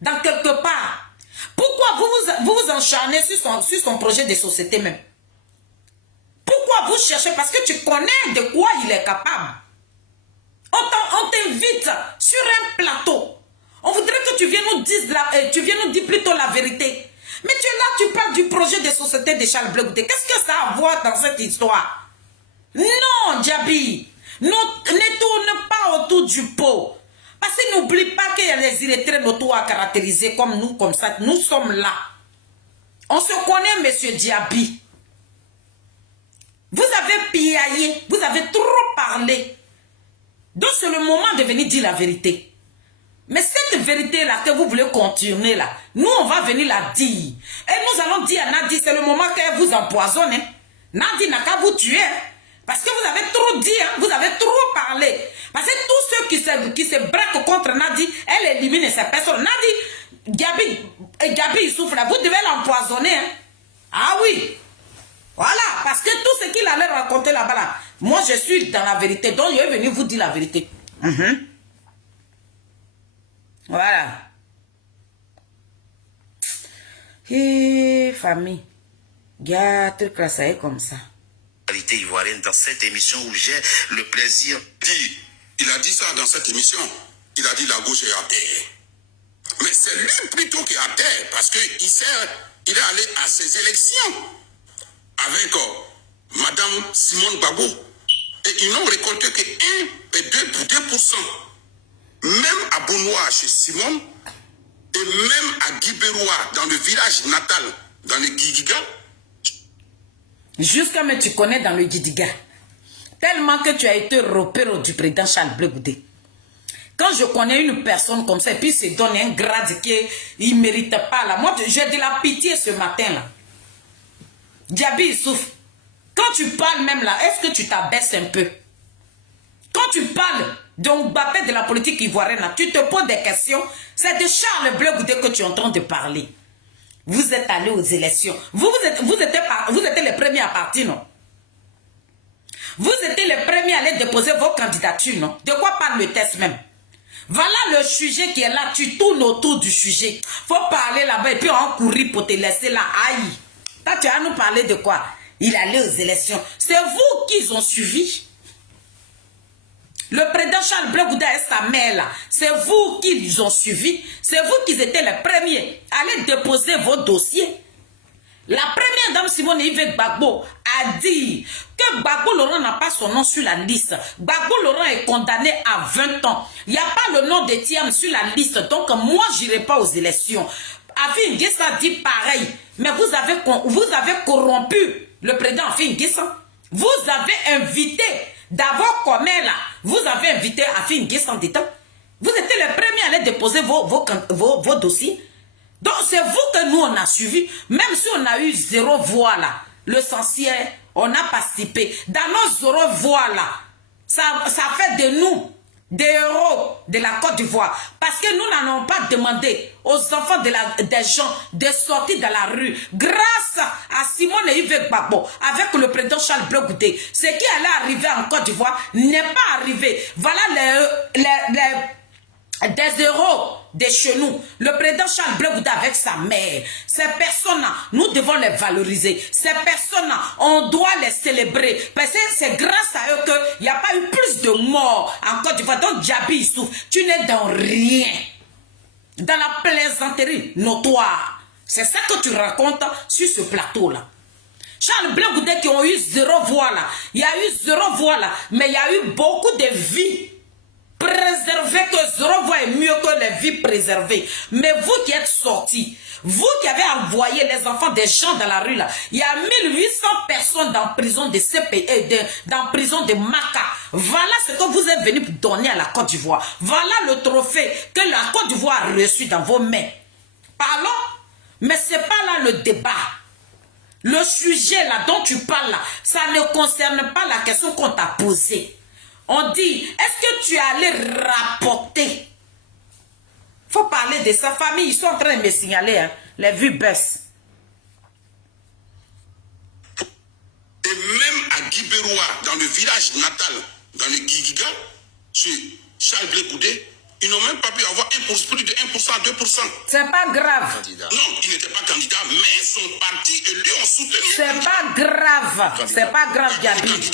dans quelque part. Pourquoi vous vous encharnez sur son projet de société même? Pourquoi vous cherchez? Parce que tu connais de quoi il est capable. On t'invite sur un plateau. On voudrait que tu viennes nous dire plutôt la vérité. Mais tu es là, tu parles du projet de société de Charles Blé Goudé. Qu'est-ce que ça a à voir dans cette histoire? Non, Diaby, ne tourne pas autour du pot. Parce que n'oublie pas qu'il y a des illettrés d'auto à caractériser comme nous, comme ça. Nous sommes là. On se connaît, monsieur Diaby. Vous avez piaillé, vous avez trop parlé. Donc c'est le moment de venir dire la vérité. Mais cette vérité-là que vous voulez continuer là, nous on va venir la dire. Et nous allons dire à Nadi, c'est le moment qu'elle vous empoisonne. Hein. Nadi n'a qu'à vous tuer. Hein. Parce que vous avez trop dit, hein, vous avez trop parlé. Parce que tous ceux qui se braquent contre Nadi, elle élimine ces personnes. Nadi, Diaby Issouf là, vous devez l'empoisonner. Hein. Ah oui. Voilà, parce que tout ce qu'il allait raconter là-bas, là, moi je suis dans la vérité. Donc je vais venir vous dire la vérité. Voilà. Et famille. Gars, truc là, ça est comme ça. Ivoirienne dans cette émission où j'ai le plaisir. Il a dit ça dans cette émission. Il a dit la gauche est à terre. Mais c'est lui plutôt qui est à terre parce qu'il est allé à ses élections avec Madame Simone Gbagbo. Et ils n'ont récolté que 1 et 2%. Même à Bounoua chez Simone et même à Guibéroua dans le village natal, dans le Guidiga. Jusqu'à mais tu connais dans le Guidiga. Tellement que tu as été repéré du président Charles Blé Goudé. Quand je connais une personne comme ça, et puis se donne un grade qu'il ne mérite pas là. Moi, j'ai de la pitié ce matin là. Diaby Issouf, quand tu parles même là, est-ce que tu t'abaisses un peu? Quand tu parles donc Mbappé de la politique ivoirienne, là, tu te poses des questions. C'est de Charles Blé Goudé que tu es en train de parler. Vous êtes allés aux élections. Vous étiez les premiers à partir, non? Vous étiez les premiers à aller déposer vos candidatures, non? De quoi parle le test même? Voilà le sujet qui est là. Tu tournes autour du sujet. Faut parler là-bas et puis on courir pour te laisser là. Aïe. Toi, tu vas nous parler de quoi? Il allait aux élections. C'est vous qui ont suivi. Le président Charles Blé Goudé et sa mère là, c'est vous qui les ont suivis. C'est vous qui étiez les premiers à aller déposer vos dossiers. La première dame Simone Yvette Gbagbo a dit que Gbagbo Laurent n'a pas son nom sur la liste. Gbagbo Laurent est condamné à 20 ans. Il n'y a pas le nom de Thiam sur la liste. Donc moi, je n'irai pas aux élections. Afi Nguessa dit pareil. Mais vous avez corrompu le président Afi Nguessa. Vous avez invité, d'abord comme là, vous avez invité Afi Nguessa d'État. Vous étiez les premiers à aller déposer vos dossiers. Donc c'est vous que nous on a suivi. Même si on a eu 0 voix là, l'essentiel, on a participé. Dans nos 0 voix là, ça fait de nous des héros de la Côte d'Ivoire. Parce que nous n'allons pas demandé aux enfants des gens de sortir dans la rue. Grâce à Simone Yvette Gbagbo, avec le président Charles Blé Goudé, ce qui allait arriver en Côte d'Ivoire n'est pas arrivé. Voilà des héros de chez nous. Le président Charles Blé Goudé avec sa mère. Ces personnes-là, nous devons les valoriser. Ces personnes-là, on doit les célébrer. Parce que c'est grâce à eux qu'il n'y a pas eu plus de morts en Côte d'Ivoire. Donc Diaby Issouf, tu n'es dans rien. Dans la plaisanterie notoire. C'est ça que tu racontes sur ce plateau-là. Charles Blé Goudé qui ont eu 0 voix là. Il y a eu 0 voix là. Mais il y a eu beaucoup de vies préserver, que 0 voix est mieux que les vies préservées. Mais vous qui êtes sortis, vous qui avez envoyé les enfants des gens dans la rue là, il y a 1800 personnes dans prison de CPE, dans prison de Maka. Voilà ce que vous êtes venus donner à la Côte d'Ivoire. Voilà le trophée que la Côte d'Ivoire a reçu dans vos mains. Parlons, mais ce n'est pas là le débat. Le sujet là dont tu parles là, ça ne concerne pas la question qu'on t'a posée. On dit, est-ce que tu es allé rapporter? Faut parler de sa famille. Ils sont en train de me signaler. Hein. Les vues baissent. Et même à Guibéroua, dans le village natal, dans le Guigiga, sur Charles Blé Goudé, ils n'ont même pas pu avoir plus de 1%, 2%. C'est pas grave. Non, il n'était pas candidat, mais son parti et lui ont soutenu. C'est pas grave. C'est pas grave, Diaby.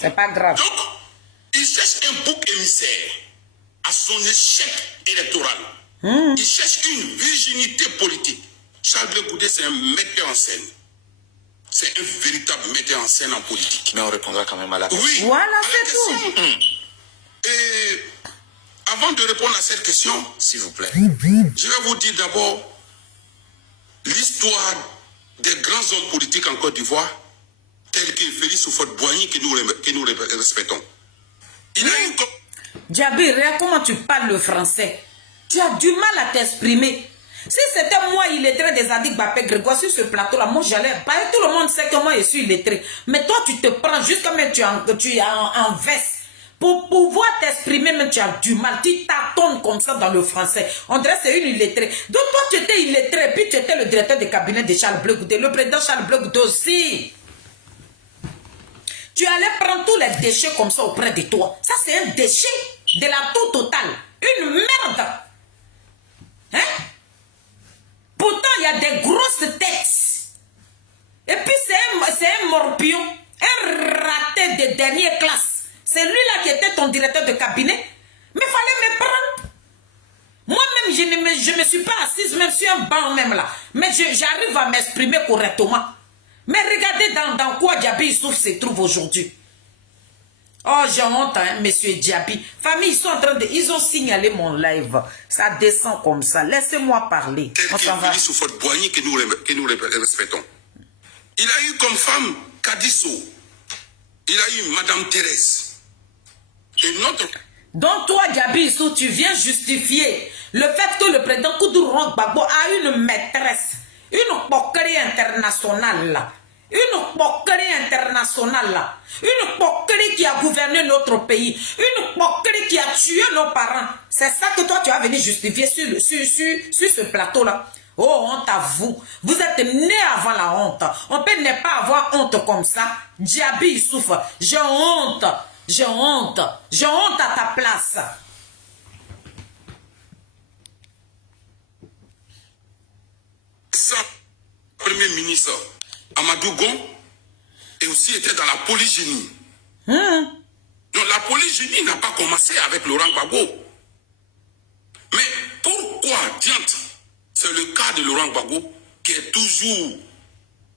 C'est pas grave. Donc, il cherche un bouc émissaire à son échec électoral. Il cherche une virginité politique. Charles Blé Goudé, c'est un metteur en scène. C'est un véritable metteur en scène en politique. Mais on répondra quand même à la question. Oui, voilà, à la c'est question. tout. Et avant de répondre à cette question, S'il vous plaît. je vais vous dire d'abord l'histoire des grands hommes politiques en Côte d'Ivoire, tels que Félix Houphouët-Boigny, que nous respectons. Il a eu comme... Diaby, regarde comment tu parles le français. Tu as du mal à t'exprimer. Si c'était moi illettré des Zadig Mbappé Grégoire sur ce plateau-là, moi j'allais parler. Tout le monde sait que moi je suis illettré. Mais toi tu te prends juste comme tu es en veste. Pour pouvoir t'exprimer, mais tu as du mal. Tu tâtonnes comme ça dans le français. On dirait que c'est une illettrée. Donc toi tu étais illettré, puis tu étais le directeur de cabinet de Charles Blé Goudé. Le président Charles Blé Goudé aussi. Tu allais prendre tous les déchets comme ça auprès de toi. Ça, c'est un déchet de la tout totale. Une merde. Hein? Pourtant, il y a des grosses têtes. Et puis, c'est un morpion. Un raté de dernière classe. C'est lui-là qui était ton directeur de cabinet. Mais il fallait me prendre. Moi-même, je ne me suis pas assise même sur un banc même là. Mais j'arrive à m'exprimer correctement. Mais regardez dans quoi Diaby Issouf se trouve aujourd'hui. Oh, j'ai honte, hein, monsieur Diaby. Famille, ils ont signalé mon live. Ça descend comme ça. Laissez-moi parler. On s'en va. Félix Houphouët-Boigny que nous respectons. Il a eu comme femme Kadisso. Il a eu Madame Thérèse. Et notre... Donc toi, Diaby Issouf, tu viens justifier le fait que le président Koudou Laurent Gbagbo a une maîtresse, une poquerie internationale là. Une poquerie internationale là. Une poquerie qui a gouverné notre pays. Une poquerie qui a tué nos parents. C'est ça que toi tu as venu justifier sur ce plateau là. Oh, honte à vous. Vous êtes né avant la honte. On peut ne pas avoir honte comme ça. Diaby il souffre. J'ai honte. J'ai honte. J'ai honte à ta place. Ça, Premier ministre Amadou Gon et aussi était dans la polygénie. Donc la polygénie n'a pas commencé avec Laurent Gbagbo. Mais pourquoi, diante, c'est le cas de Laurent Gbagbo qui est toujours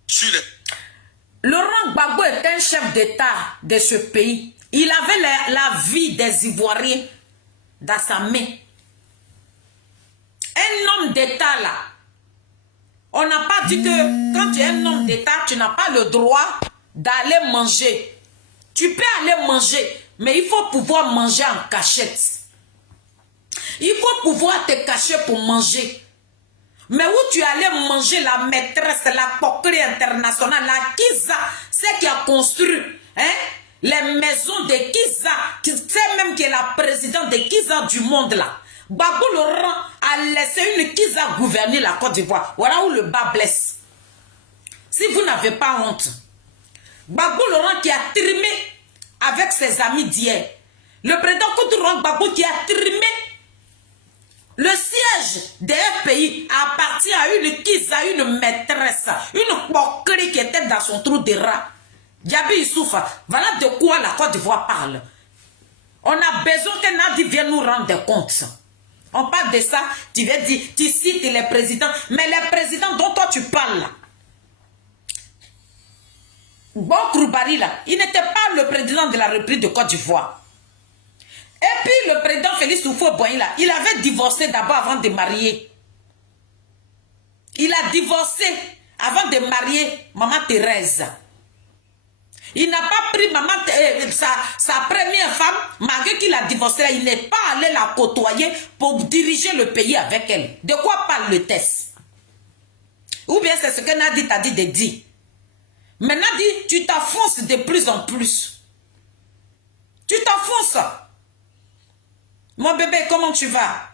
sur les... Laurent Gbagbo est un chef d'État de ce pays. Il avait la vie des Ivoiriens dans sa main. Un homme d'État là. On n'a pas dit que quand tu es un homme d'État, tu n'as pas le droit d'aller manger. Tu peux aller manger, mais il faut pouvoir manger en cachette. Il faut pouvoir te cacher pour manger. Mais où tu allais manger la maîtresse, la coquerie internationale, la Kiza, c'est qui a construit les maisons de Kiza, c'est même qui est la présidente de Kiza du monde là. Gbagbo Laurent a laissé une Kiza gouverner la Côte d'Ivoire. Voilà où le bas blesse. Si vous n'avez pas honte, Gbagbo Laurent qui a trimé avec ses amis d'hier, le président Laurent Gbagbo qui a trimé le siège d'un pays appartient à une Kiza, une maîtresse, une coquerie qui était dans son trou de rat. Diaby Issoufa, voilà de quoi la Côte d'Ivoire parle. On a besoin que Nadi vienne nous rendre compte. On parle de ça, tu veux dire, tu cites les présidents, mais les présidents dont toi tu parles là, Bon Kouroubari là, il n'était pas le président de la République de Côte d'Ivoire. Et puis le président Félix Houphouët-Boigny là, il avait divorcé d'abord avant de marier. Il a divorcé avant de marier Maman Thérèse. Il n'a pas pris sa première femme, malgré qu'il a divorcé, il n'est pas allé la côtoyer pour diriger le pays avec elle. De quoi parle le texte? Ou bien c'est ce que Nadi t'a dit de dire. Mais Nadi, tu t'enfonces de plus en plus. Tu t'enfonces. Mon bébé, comment tu vas?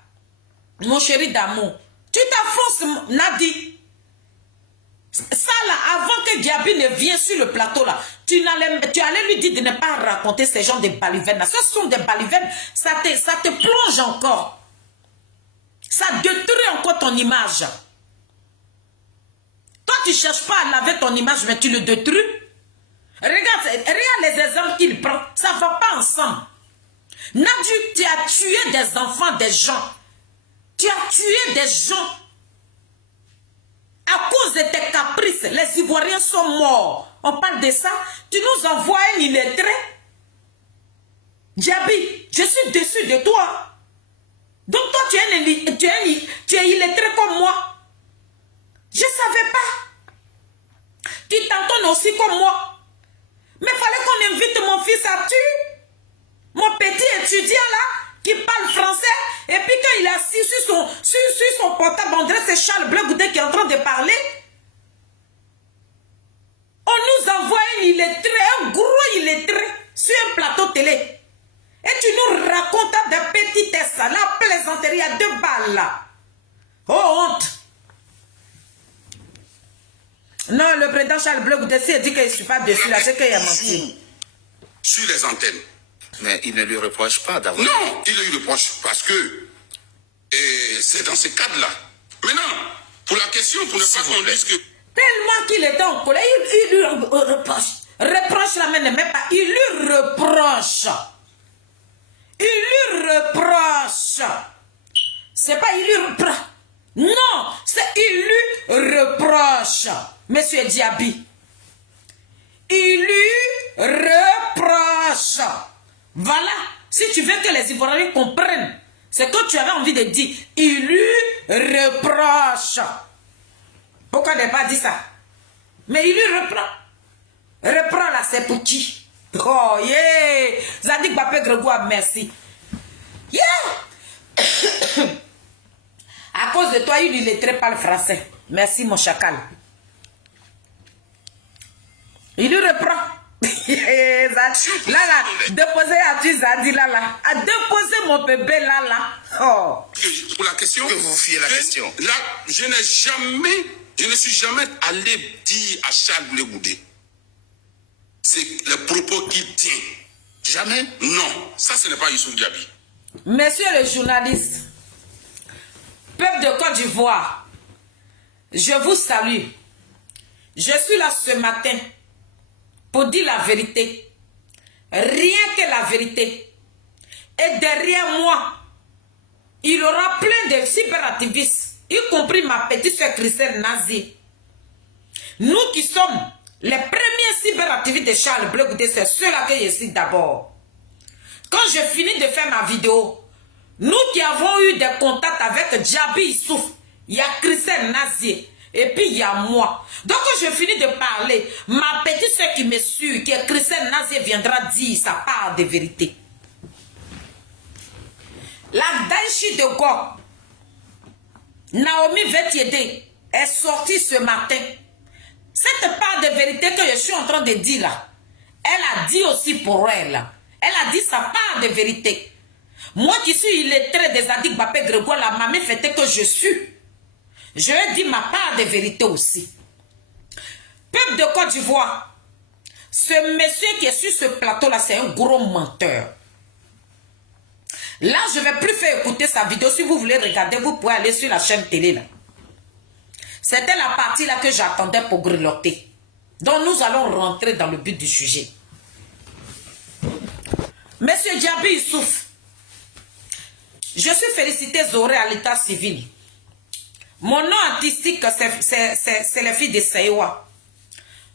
Mon chéri d'amour. Tu t'enfonces, Nadi. Ça là, avant que Diaby ne vienne sur le plateau là, tu allais lui dire de ne pas raconter ces gens de balivernes. Ce sont des balivernes, ça te plonge encore. Ça détruit encore ton image. Toi, tu ne cherches pas à laver ton image, mais tu le détruis. Regarde les exemples qu'il prend. Ça ne va pas ensemble. Nadi, tu as tué des enfants, des gens. Tu as tué des gens. À cause de tes caprices, les Ivoiriens sont morts. On parle de ça. Tu nous envoies un illettré. Diaby, je suis déçu de toi. Donc toi, tu es illettré comme moi. Je ne savais pas. Tu t'entends aussi comme moi. Mais il fallait qu'on invite mon fils à tu. Mon petit étudiant là, qui parle français. Et puis quand il est assis sur son portable, on dirait c'est Charles Bleu Goudé qui est en train de parler. On nous envoie un gros illettré, sur un plateau télé. Et tu nous racontes des petitesses, la plaisanterie à 2 balles là. Oh honte. Non, le président Charles Bleu Goudé dit qu'il ne suis pas dessus là, c'est qu'il a menti. Sur les antennes. Mais il ne lui reproche pas d'avoir... Non, il lui reproche parce que c'est dans ce cadre-là. Maintenant, pour la question, pour ne pas qu'on dise que... Tellement qu'il était en colère, il lui reproche. Reproche la main ne met pas. Il lui reproche. Il lui reproche. C'est pas il lui reproche. Non, c'est il lui reproche. Monsieur Diaby. Il lui reproche. Voilà. Si tu veux que les Ivoiriens comprennent ce que tu avais envie de dire, il lui reproche. Pourquoi ne pas dire ça? Mais il lui reprend. Reprend là, c'est pour qui? Oh, yeah! Zadig Bapé Grégoire, merci. Yeah! À cause de toi, il illettré par le français. Merci, mon chacal. Il lui reprend. Là, déposez à tu Zadi, là. À déposer mon bébé, là. Oh. Pour la question. Que vous fiez la question. Là, je ne suis jamais allé dire à Charles Blé Goudé. C'est le propos qu'il tient. Jamais? Non, ça ce n'est pas Youssouf Diaby. Messieurs les journalistes, peuple de Côte d'Ivoire, je vous salue. Je suis là ce matin pour dire la vérité. Rien que la vérité. Et derrière moi, il y aura plein de cyberactivistes, y compris ma petite soeur Christelle Nazi. Nous qui sommes les premiers cyberactivistes de Charles Blé Goudé, c'est ceux-là que je cite d'abord. Quand je finis de faire ma vidéo, nous qui avons eu des contacts avec Djabi Issouf, il y a Christelle Nazi, et puis il y a moi. Donc quand je finis de parler, ma petite soeur qui me suit, qui est Christelle Nazi, viendra dire sa part de vérité. La Daichi de Go, Naomi Vetiede, est sortie ce matin. Cette part de vérité que je suis en train de dire là, elle a dit aussi pour elle. Elle a dit sa part de vérité. Moi qui suis illettré des Zadig Bapé Grégoire, la mamie fêtait que je suis. Je ai dit ma part de vérité aussi. Peuple de Côte d'Ivoire, ce monsieur qui est sur ce plateau-là, c'est un gros menteur. Là, je ne vais plus faire écouter sa vidéo. Si vous voulez regarder, vous pouvez aller sur la chaîne télé là. C'était la partie là que j'attendais pour grelotter. Donc nous allons rentrer dans le but du sujet. Monsieur Djabi Issouf, je suis félicité Zoré à l'état civil. Mon nom artistique, c'est les filles de Saïwa.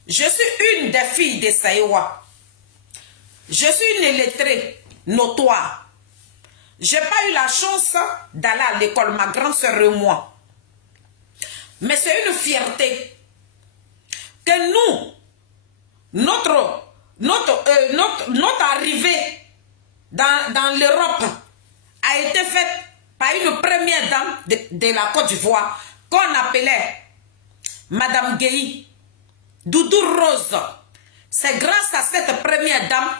Je suis une des filles de Saïwa. Je suis une illettrée notoire. Je n'ai pas eu la chance d'aller à l'école, ma grande sœur et moi. Mais c'est une fierté que nous, notre arrivée dans l'Europe a été faite par une première dame de la Côte d'Ivoire qu'on appelait Madame Gueye, Doudou Rose. C'est grâce à cette première dame,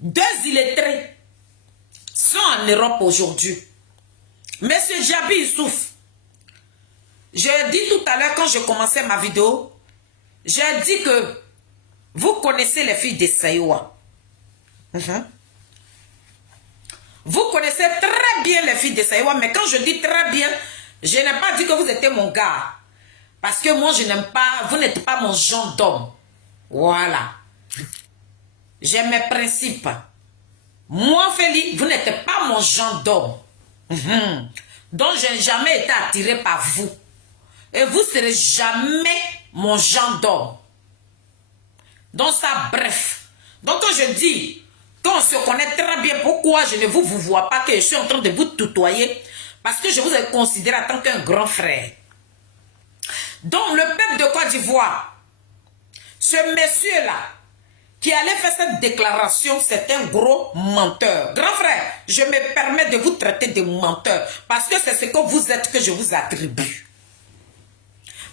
2 illettrés sont en Europe aujourd'hui. Monsieur Djabi Issouf, j'ai dit tout à l'heure quand je commençais ma vidéo, j'ai dit que vous connaissez les filles de Saïwa. Vous connaissez très bien les filles de Saïwa, mais quand je dis très bien, je n'ai pas dit que vous étiez mon gars. Parce que moi, je n'aime pas, vous n'êtes pas mon genre d'homme. Voilà. J'ai mes principes. Moi, Félix, vous n'êtes pas mon genre d'homme. Donc, je n'ai jamais été attiré par vous. Et vous ne serez jamais mon genre d'homme. Donc ça, bref. Donc quand je dis qu'on se connaît très bien, pourquoi je ne vous vois pas que je suis en train de vous tutoyer? Parce que je vous ai considéré en tant qu'un grand frère. Donc le peuple de Côte d'Ivoire, ce monsieur-là, qui allait faire cette déclaration, c'est un gros menteur. Grand frère, je me permets de vous traiter de menteur. Parce que c'est ce que vous êtes que je vous attribue.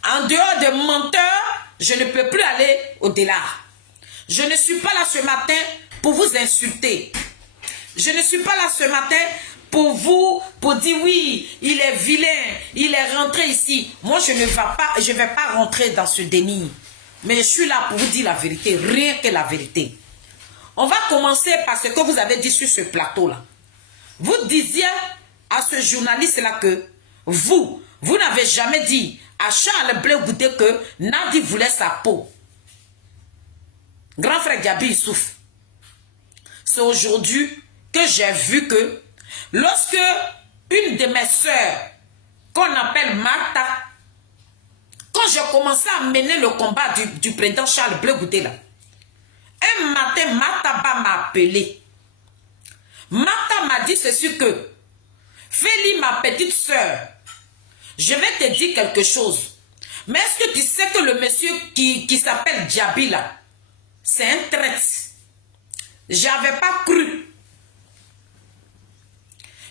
En dehors de menteur, je ne peux plus aller au-delà. Je ne suis pas là ce matin pour vous insulter. Je ne suis pas là ce matin pour dire oui, il est vilain, il est rentré ici. Moi, je ne vais pas rentrer dans ce déni. Mais je suis là pour vous dire la vérité, rien que la vérité. On va commencer par ce que vous avez dit sur ce plateau-là. Vous disiez à ce journaliste-là que vous n'avez jamais dit à Charles Blé Goudé que Nadi voulait sa peau. Grand frère Djabi Issouf, c'est aujourd'hui que j'ai vu que lorsque une de mes sœurs, qu'on appelle Martha, quand j'ai commencé à mener le combat du président Charles Blé Goudé là, un matin, Martha m'a appelé. Martha m'a dit ceci que, Félix, ma petite sœur, je vais te dire quelque chose. Mais est-ce que tu sais que le monsieur qui s'appelle Djabi là, c'est un traître? J'avais pas cru.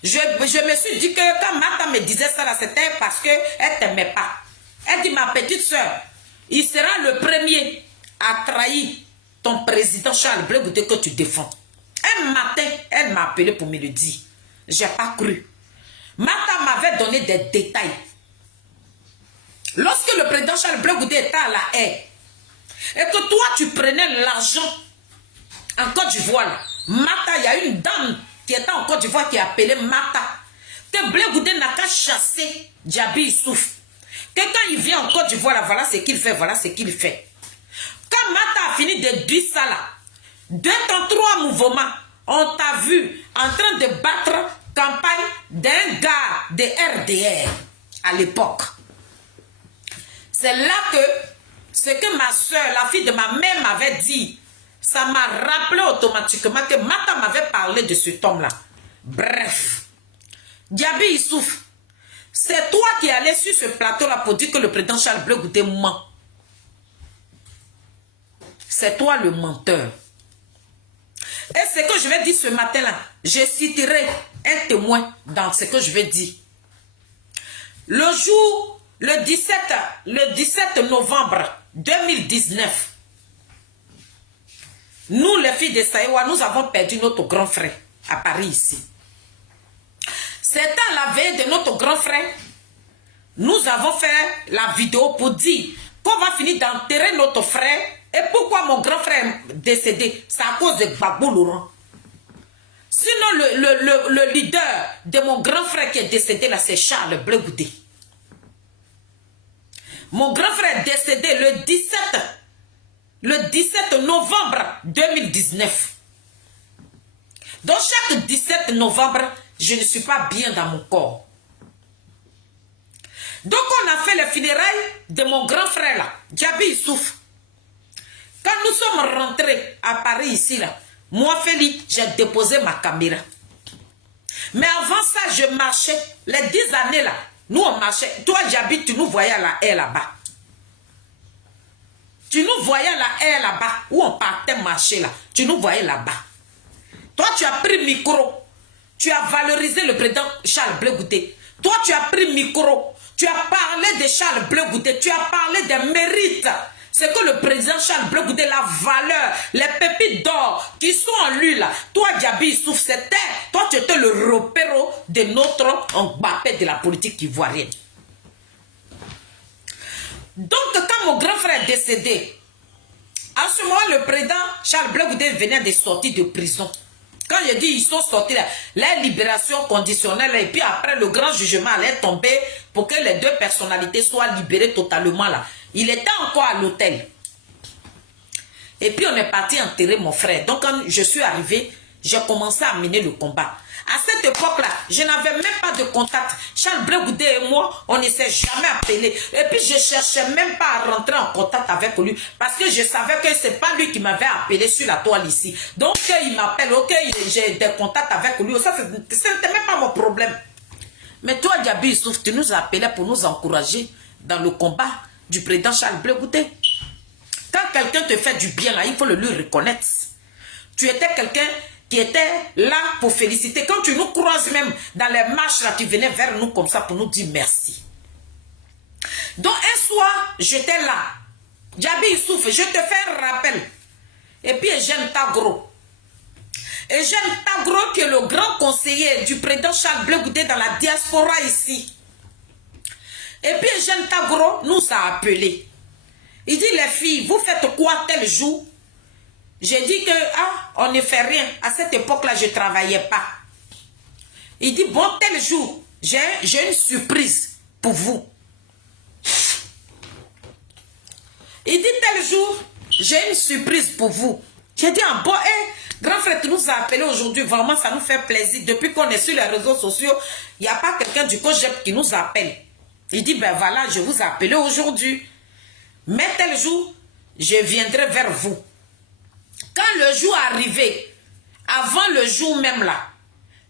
Je me suis dit que quand Martha me disait ça là, c'était parce qu'elle ne t'aimait pas. Elle dit, ma petite soeur, il sera le premier a trahi ton président Charles Blé Goudé que tu défends. Un matin, elle m'a appelé pour me le dire. Je n'ai pas cru. Mata m'avait donné des détails. Lorsque le président Charles Blé Goudé était à la haie, et que toi, tu prenais l'argent en Côte d'Ivoire, Mata, il y a une dame qui était en Côte d'Ivoire qui a appelé Mata. Que Blé Goudé n'a qu'à chasser Djabi Issouf. Que quand il vient en Côte d'Ivoire, voilà ce qu'il fait, voilà ce qu'il fait. Quand Mata a fini de dire ça là, 2 dans 3 mouvements, on t'a vu en train de battre campagne d'un gars de RDR à l'époque. C'est là que ce que ma soeur, la fille de ma mère m'avait dit, ça m'a rappelé automatiquement que Mata m'avait parlé de cet homme-là. Bref, Djabi Issouf, c'est toi qui allais sur ce plateau-là pour dire que le président Charles Blé Goudé ment. C'est toi le menteur. Et ce que je vais dire ce matin-là, je citerai un témoin dans ce que je vais dire. Le jour, le 17 novembre 2019, nous, les filles de Saïwa, nous avons perdu notre grand frère à Paris ici. C'est à la veille de notre grand frère, nous avons fait la vidéo pour dire qu'on va finir d'enterrer notre frère. Et pourquoi mon grand frère est décédé? C'est à cause de Gbagbo Laurent. Sinon, le leader de mon grand frère qui est décédé là, c'est Charles Blé Goudé. Mon grand frère est décédé le 17 novembre 2019. Donc chaque 17 novembre, je ne suis pas bien dans mon corps. Donc on a fait les funérailles de mon grand frère là, Djabi Issouf. Quand nous sommes rentrés à Paris ici là, moi Félix, j'ai déposé ma caméra. Mais avant ça, je marchais. Les 10 années là, nous on marchait. Toi Djabi, tu nous voyais à la haie là-bas. Tu nous voyais à la haie là-bas, où on partait marcher là. Tu nous voyais là-bas. Toi, tu as pris micro. Tu as valorisé le président Charles Blé Goudé. Toi, tu as pris micro. Tu as parlé de Charles Blé Goudé. Tu as parlé des mérites. C'est que le président Charles Blé Goudé, la valeur, les pépites d'or qui sont en lui là. Toi, Djabi Issouf, c'était. Toi, tu étais le repéro de notre Mbappé de la politique ivoirienne. Donc, quand mon grand frère est décédé, à ce moment, le président Charles Blé Goudé venait de sortir de prison. Quand je dis ils sont sortis là, la libération conditionnelle, et puis après le grand jugement allait tomber pour que les 2 personnalités soient libérées totalement là. Il était encore à l'hôtel. Et puis on est parti enterrer mon frère. Donc quand je suis arrivé, j'ai commencé à mener le combat. À cette époque-là, je n'avais même pas de contact. Charles Blé Goudé et moi, on ne s'est jamais appelé. Et puis, je ne cherchais même pas à rentrer en contact avec lui. Parce que je savais que ce n'est pas lui qui m'avait appelé sur la toile ici. Donc, il m'appelle, ok, j'ai des contacts avec lui. Ça, ce n'était même pas mon problème. Mais toi, Djabi Issouf, tu nous appelais pour nous encourager dans le combat du président Charles Blé Goudé. Quand quelqu'un te fait du bien, là, il faut le lui reconnaître. Tu étais quelqu'un qui était là pour féliciter. Quand tu nous croises même dans les marches, là, tu venais vers nous comme ça pour nous dire merci. Donc un soir, j'étais là. Djabi Issouf, je te fais un rappel. Et puis Eugène Tagro. Eugène Tagro qui est le grand conseiller du président Charles Blé Goudé dans la diaspora ici. Et puis Eugène Tagro nous a appelés. Il dit, les filles, vous faites quoi tel jour? J'ai dit que, on ne fait rien. À cette époque-là, je ne travaillais pas. Il dit, bon, tel jour, j'ai une surprise pour vous. Il dit, tel jour, j'ai une surprise pour vous. J'ai dit, bon, grand frère, tu nous as appelé aujourd'hui. Vraiment, ça nous fait plaisir. Depuis qu'on est sur les réseaux sociaux, il n'y a pas quelqu'un du COJEP qui nous appelle. Il dit, ben voilà, je vous ai appelé aujourd'hui. Mais tel jour, je viendrai vers vous. Quand le jour arrivé, avant le jour même là,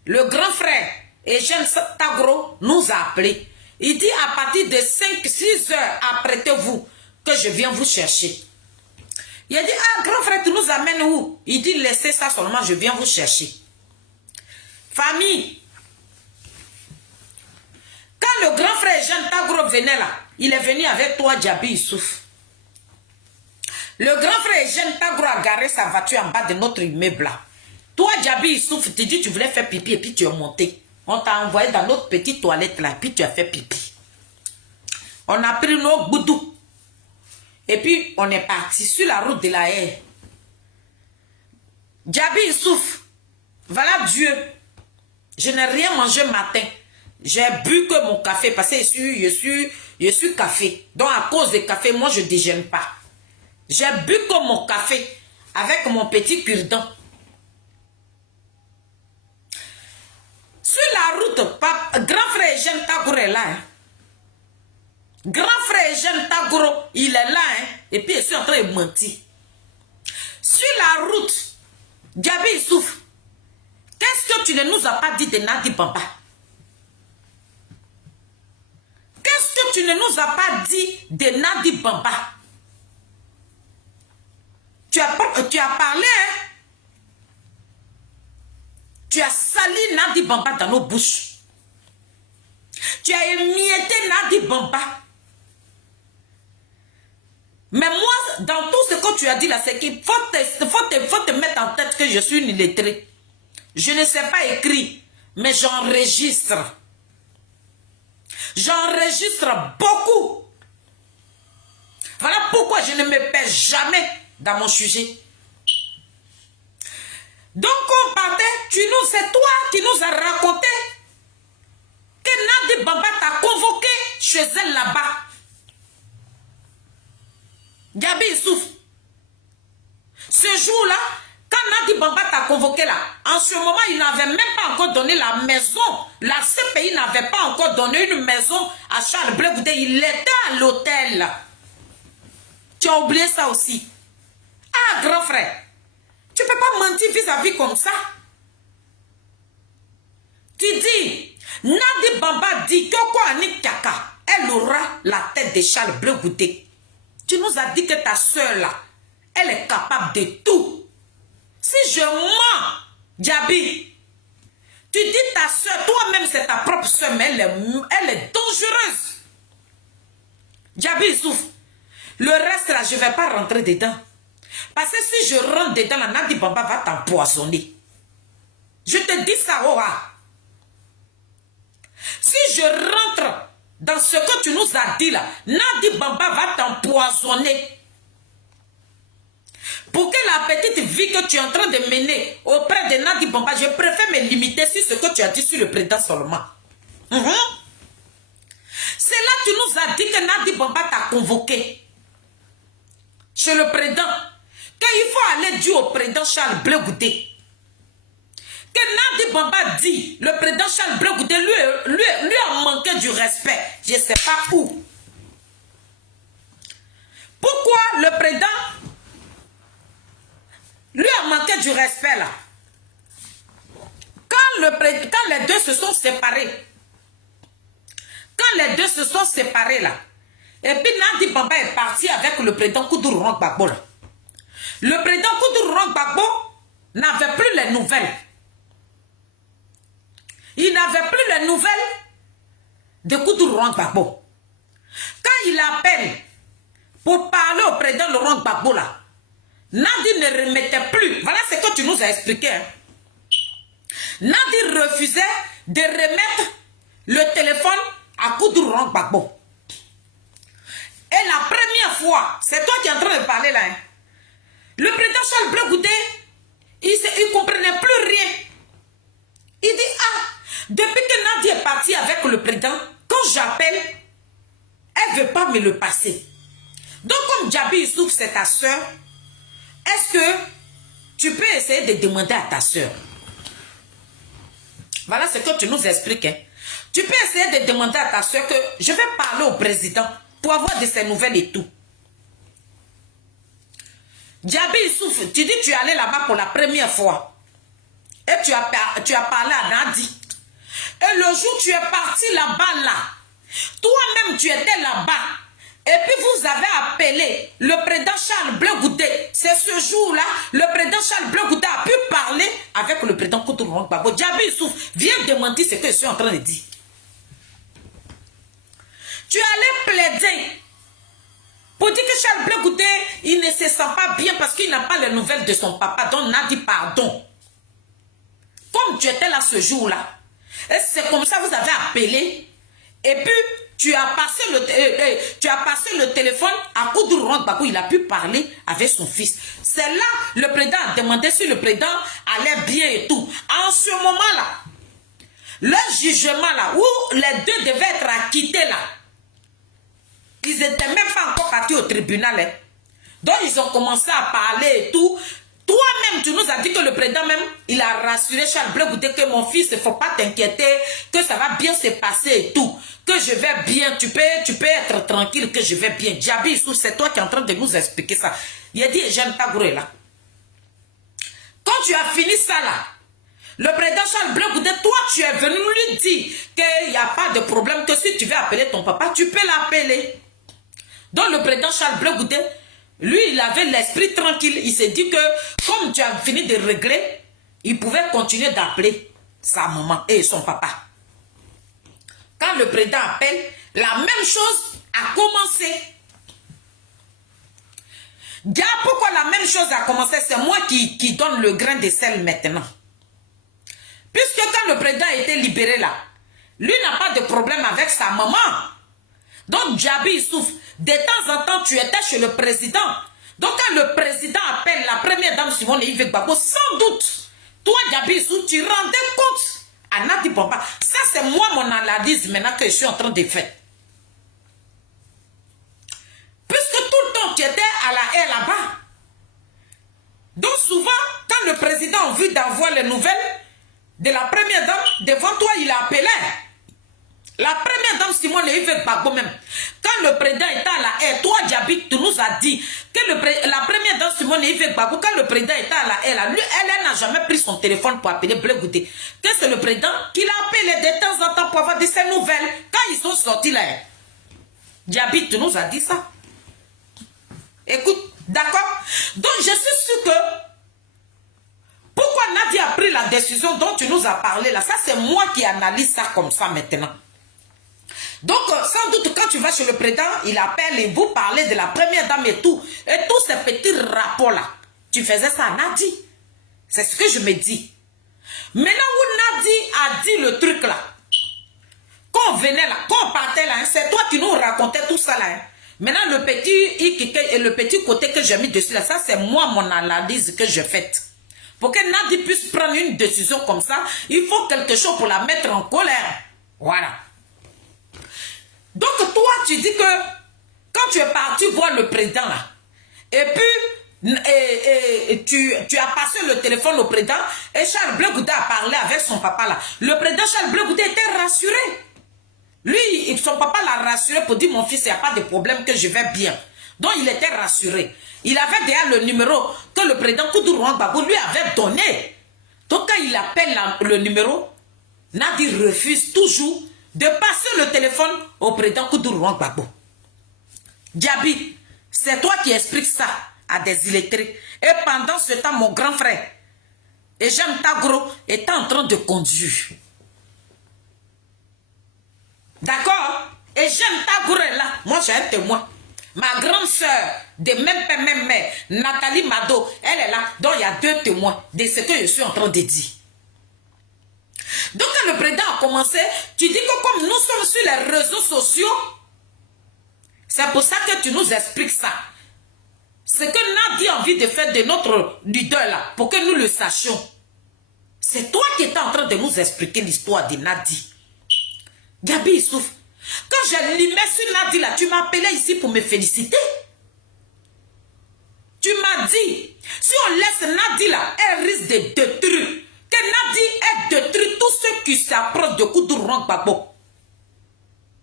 le grand frère Eugène Tagro nous a appelés. Il dit à partir de 5-6 heures, apprêtez-vous que je viens vous chercher. Il a dit, grand frère, tu nous amènes où? Il dit, laissez ça seulement, je viens vous chercher. Famille, quand le grand frère Eugène Tagro venait là, il est venu avec toi, Djabi Issouf. Le grand frère Eugène Tagro a garé sa voiture en bas de notre immeuble là. Toi, Djabi Issouf, tu dis tu voulais faire pipi et puis tu es monté. On t'a envoyé dans notre petite toilette là, puis tu as fait pipi. On a pris nos boudous. Et puis on est parti sur la route de la haie. Djabi Issouf, voilà Dieu. Je n'ai rien mangé matin. J'ai bu que mon café parce que je suis café. Donc à cause du café, moi je ne déjeune pas. J'ai bu que mon café avec mon petit cure-dent. Sur la route, grand frère Eugène Tagro est là. Hein. Grand frère Eugène Tagro, il est là. Hein. Et puis il est en train de mentir. Sur la route, Djabi Issouf, qu'est-ce que tu ne nous as pas dit de Nadi Bamba? Qu'est-ce que tu ne nous as pas dit de Nadi Bamba? Tu as parlé, hein? Tu as sali Nadi Bamba dans nos bouches. Tu as émietté Nadi Bamba. Mais moi, dans tout ce que tu as dit là, c'est qu'il faut te mettre en tête que je suis une illettrée. Je ne sais pas écrire, mais j'enregistre. J'enregistre beaucoup. Voilà pourquoi je ne me perds jamais dans mon sujet. Donc on partait, c'est toi qui nous as raconté que Nadi Bamba t'a convoqué chez elle là-bas. Djabi Issouf, ce jour-là, quand Nadi Bamba t'a convoqué là, en ce moment, il n'avait même pas encore donné la maison. La CPI n'avait pas encore donné une maison à Charles Blé Goudé. Il était à l'hôtel. Tu as oublié ça aussi. Ah, grand frère, tu ne peux pas mentir vis-à-vis comme ça. Tu dis, Nadi Bamba dit Kyoko Anik Kaka, elle aura la tête de Charles Blé Goudé. Tu nous as dit que ta soeur là, elle est capable de tout. Si je mens, Djabi, tu dis ta soeur, toi-même c'est ta propre soeur, mais elle est dangereuse. Djabi Issouf, le reste là, je ne vais pas rentrer dedans. Parce que si je rentre dedans, la Nadi Bamba va t'empoisonner. Je te dis ça, Oha. Si je rentre dans ce que tu nous as dit là, Nadi Bamba va t'empoisonner. Pour que la petite vie que tu es en train de mener auprès de Nadi Bamba, je préfère me limiter sur ce que tu as dit sur le président seulement. C'est là que tu nous as dit que Nadi Bamba t'a convoqué chez le président, qu'il faut aller dire au président Charles Blé Goudé. Que Nadi Bamba dit, le président Charles Blé Goudé lui a manqué du respect. Je ne sais pas où. Pourquoi le président lui a manqué du respect là? Quand les deux se sont séparés, là, et puis Nadi Bamba est parti avec le président Koudourou Roch Gbagbo. Le président Koudourou Roch Gbagbo n'avait plus les nouvelles. Il n'avait plus les nouvelles de Koudourou Roch Gbagbo. Quand il appelle pour parler au président Laurent Gbagbo là, Nadi ne remettait plus. Voilà ce que tu nous as expliqué. Hein. Nadi refusait de remettre le téléphone à Koudourou Roch Gbagbo. Et la première fois, c'est toi qui es en train de parler là. Hein. Le président Charles Blé Goudé, il ne comprenait plus rien. Il dit, ah, depuis que Nadi est parti avec le président, quand j'appelle, elle ne veut pas me le passer. Donc comme Djabi Issouf, c'est ta soeur, est-ce que tu peux essayer de demander à ta soeur? Voilà ce que tu nous expliques. Hein. Tu peux essayer de demander à ta soeur que je vais parler au président pour avoir de ses nouvelles et tout. Djabi Issouf, tu dis que tu es allé là-bas pour la première fois. Et tu as parlé à Nadi. Et le jour où tu es parti là-bas, là, toi-même tu étais là-bas. Et puis vous avez appelé le président Charles Blé Goudé. C'est ce jour-là, le président Charles Blé Goudé a pu parler avec le président Koudourou Roch Gbagbo. Djabi Issouf, viens démentir ce que je suis en train de dire. Tu allais plaider Pour dire que Charles Blé Goudé, il ne se sent pas bien parce qu'il n'a pas les nouvelles de son papa. Donc, Nadi, pardon. Comme tu étais là ce jour-là, c'est comme ça que vous avez appelé. Et puis, tu as passé le téléphone à Koudou Rwanda, il a pu parler avec son fils. C'est là le président a demandé si le président allait bien et tout. En ce moment-là, le jugement là, où les deux devaient être acquittés là, ils n'étaient même pas encore partis au tribunal. Hein. Donc, ils ont commencé à parler et tout. Toi-même, tu nous as dit que le président même, il a rassuré Charles Blé Goudé que mon fils, il ne faut pas t'inquiéter, que ça va bien se passer et tout. Que je vais bien, tu peux être tranquille, que je vais bien. Djabi, c'est toi qui es en train de nous expliquer ça. Il a dit, j'aime ta gouré là. Quand tu as fini ça là, le président Charles Blé Goudé, toi, tu es venu lui dire qu'il n'y a pas de problème, que si tu veux appeler ton papa, tu peux l'appeler. Donc, le président Charles Blé Goudé, lui, il avait l'esprit tranquille. Il s'est dit que, comme tu as fini de régler, il pouvait continuer d'appeler sa maman et son papa. Quand le président appelle, la même chose a commencé. Pourquoi la même chose a commencé? C'est moi qui donne le grain de sel maintenant. Puisque quand le président a été libéré là, lui n'a pas de problème avec sa maman. Donc, Djabi, il souffre. De temps en temps, tu étais chez le président. Donc, quand le président appelle la première dame Simone Yves Gbagbo, sans doute, toi, Djabi, tu rendais compte à Nadi Bamba. Ça, c'est moi, mon analyse maintenant que je suis en train de faire. Puisque tout le temps, tu étais à la haie là-bas. Donc, souvent, quand le président a envie d'avoir les nouvelles de la première dame, devant toi, il a appelé. La première dame Simone Yves Gbagbo même, quand le président était à la haie, toi Djabi, tu nous as dit que la première dame Simone Yves Gbagbo, quand le président était à la haie, elle n'a jamais pris son téléphone pour appeler Blé Goudé. Que c'est le président qui l'a appelé de temps en temps pour avoir de ses nouvelles. Quand ils sont sortis là, Djabi, tu nous as dit ça. Écoute, d'accord? Donc je suis sûr que pourquoi Nadi a pris la décision dont tu nous as parlé là, ça c'est moi qui analyse ça comme ça maintenant. Donc, sans doute, quand tu vas chez le président, il appelle et vous parlez de la première dame et tous ces petits rapports-là. Tu faisais ça à Nadi. C'est ce que je me dis. Maintenant où Nadi a dit le truc là, quand on venait là, quand on partait là, hein, c'est toi qui nous racontais tout ça là. Hein. Maintenant, le petit côté que j'ai mis dessus là, ça c'est moi mon analyse que j'ai faite. Pour que Nadi puisse prendre une décision comme ça, il faut quelque chose pour la mettre en colère. Voilà. Donc toi, tu dis que quand tu es parti voir le président là, et puis tu as passé le téléphone au président, et Charles Blé Goudé a parlé avec son papa là. Le président Charles Blé Goudé était rassuré. Lui, son papa l'a rassuré pour dire, mon fils, il n'y a pas de problème, que je vais bien. Donc il était rassuré. Il avait déjà le numéro que le président Koudou Rwanda lui avait donné. Donc quand il appelle le numéro, Nadi refuse toujours de passer le téléphone au président Koudou Rwanda. Djabi, c'est toi qui expliques ça à des illettrés. Et pendant ce temps, mon grand frère, Ejem Tagro, était en train de conduire. D'accord? Ejem Tagro est là. Moi, j'ai un témoin. Ma grande soeur, de même père, même mère, Nathalie Mado, elle est là. Donc, il y a deux témoins de ce que je suis en train de dire. Donc, quand le président a commencé, tu dis que comme nous sommes sur les réseaux sociaux, c'est pour ça que tu nous expliques ça. Ce que Nadi a envie de faire de notre leader là, pour que nous le sachions. C'est toi qui étais en train de nous expliquer l'histoire de Nadi. Gabi, il souffre. Quand j'ai limé sur Nadi là, tu m'as appelé ici pour me féliciter. Tu m'as dit, si on laisse Nadi là, elle risque de détruire. Que Nadi ait détruit tous ceux qui s'approchent de Koudou Rwanda.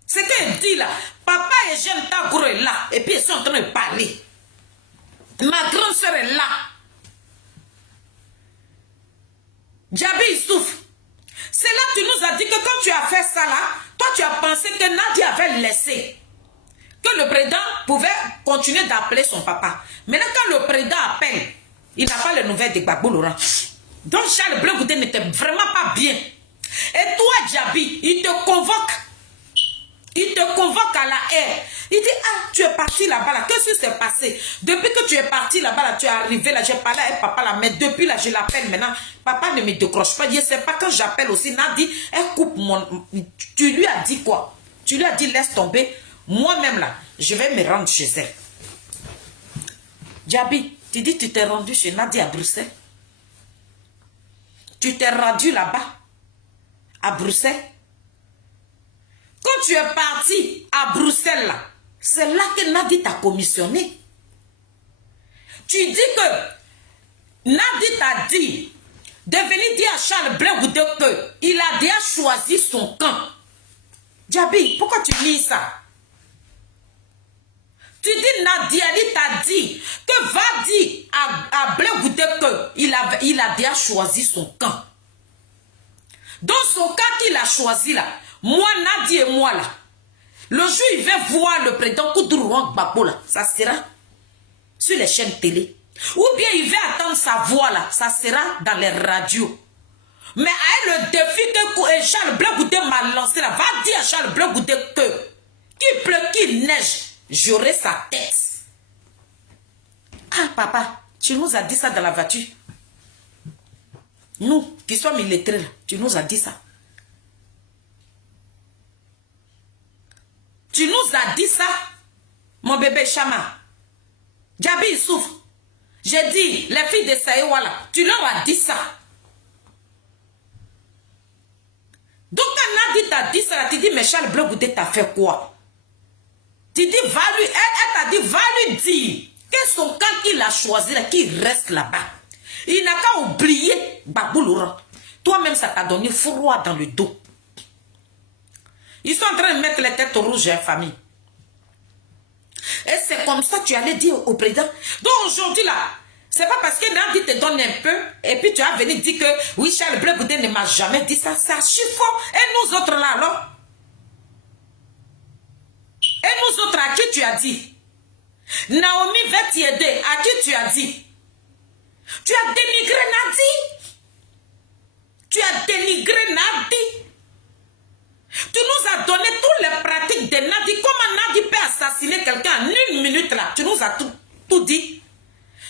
Ce qu'elle dit là, papa et Ejem Tagro est là, et puis ils sont en train de parler. Ma grande soeur est là. Djabi, il souffre. C'est là que tu nous as dit que quand tu as fait ça là, toi tu as pensé que Nadi avait laissé. Que le président pouvait continuer d'appeler son papa. Maintenant quand le président appelle, il n'a pas les nouvelles de Gbagbo Laurent. Donc Charles Blé Goudé n'était vraiment pas bien. Et toi Djabi, il te convoque. Il te convoque à la haie. Il dit, ah, tu es parti là-bas, là. Qu'est-ce qui s'est passé? Depuis que tu es parti là-bas, là, tu es arrivé là, j'ai parlé avec papa là, mais depuis là, je l'appelle maintenant. Papa ne me décroche pas. Je ne sais pas quand j'appelle aussi. Nadi, elle coupe mon... Tu lui as dit quoi? Tu lui as dit, laisse tomber. Moi-même là, je vais me rendre chez elle. Djabi, tu dis, tu t'es rendu chez Nadi à Bruxelles? Tu t'es rendu là-bas, à Bruxelles? Quand tu es parti à Bruxelles, là, c'est là que Nadi t'a commissionné. Tu dis que Nadi t'a dit de venir dire à Charles Blé Goudé qu'il a déjà choisi son camp. Djabi, pourquoi tu lis ça? Tu dis Nadia t'a dit que va dire à Blé Goudé qu'il a déjà choisi son camp. Dans son camp qu'il a choisi là, moi, Nadia et moi là, le jour il va voir le président Koudourouan Gbagbo là, ça sera sur les chaînes télé. Ou bien il va attendre sa voix là, ça sera dans les radios. Mais avec le défi que Charles Blé Goudé m'a lancé là, va dire à Charles Blé Goudé que qu'il pleut, qu'il neige, j'aurai sa tête. Ah papa, tu nous as dit ça dans la voiture. Nous qui sommes illettrés là, tu nous as dit ça. Tu nous as dit ça, mon bébé Chama. Djabi il souffre. J'ai dit, les filles de Saïwa là, tu leur as dit ça. Donc quand Nadi t'a dit ça, tu dis, mais Charles Blé Goudé t'a fait quoi? Tu dis, va lui, elle t'a dit, va lui dire que son camp qu'il a choisi là, qu'il reste là-bas. Il n'a qu'à oublier Gbagbo Laurent. Toi-même, ça t'a donné froid dans le dos. Ils sont en train de mettre les têtes rouges en famille. Et c'est comme ça que tu allais dire au président. Donc aujourd'hui là, c'est pas parce que Nadi te donne un peu et puis tu as venu dire que oui, Charles Blé Goudé ne m'a jamais dit ça. Ça chiffre. Et nous autres là alors? Et nous autres à qui tu as dit? Naomi va t'aider. À qui tu as dit? Tu as dénigré Nadi. Tu as dénigré Nadi. Tu nous as donné toutes les pratiques de Nadi. Comment Nadi peut assassiner quelqu'un en 1 minute là? Tu nous as tout dit.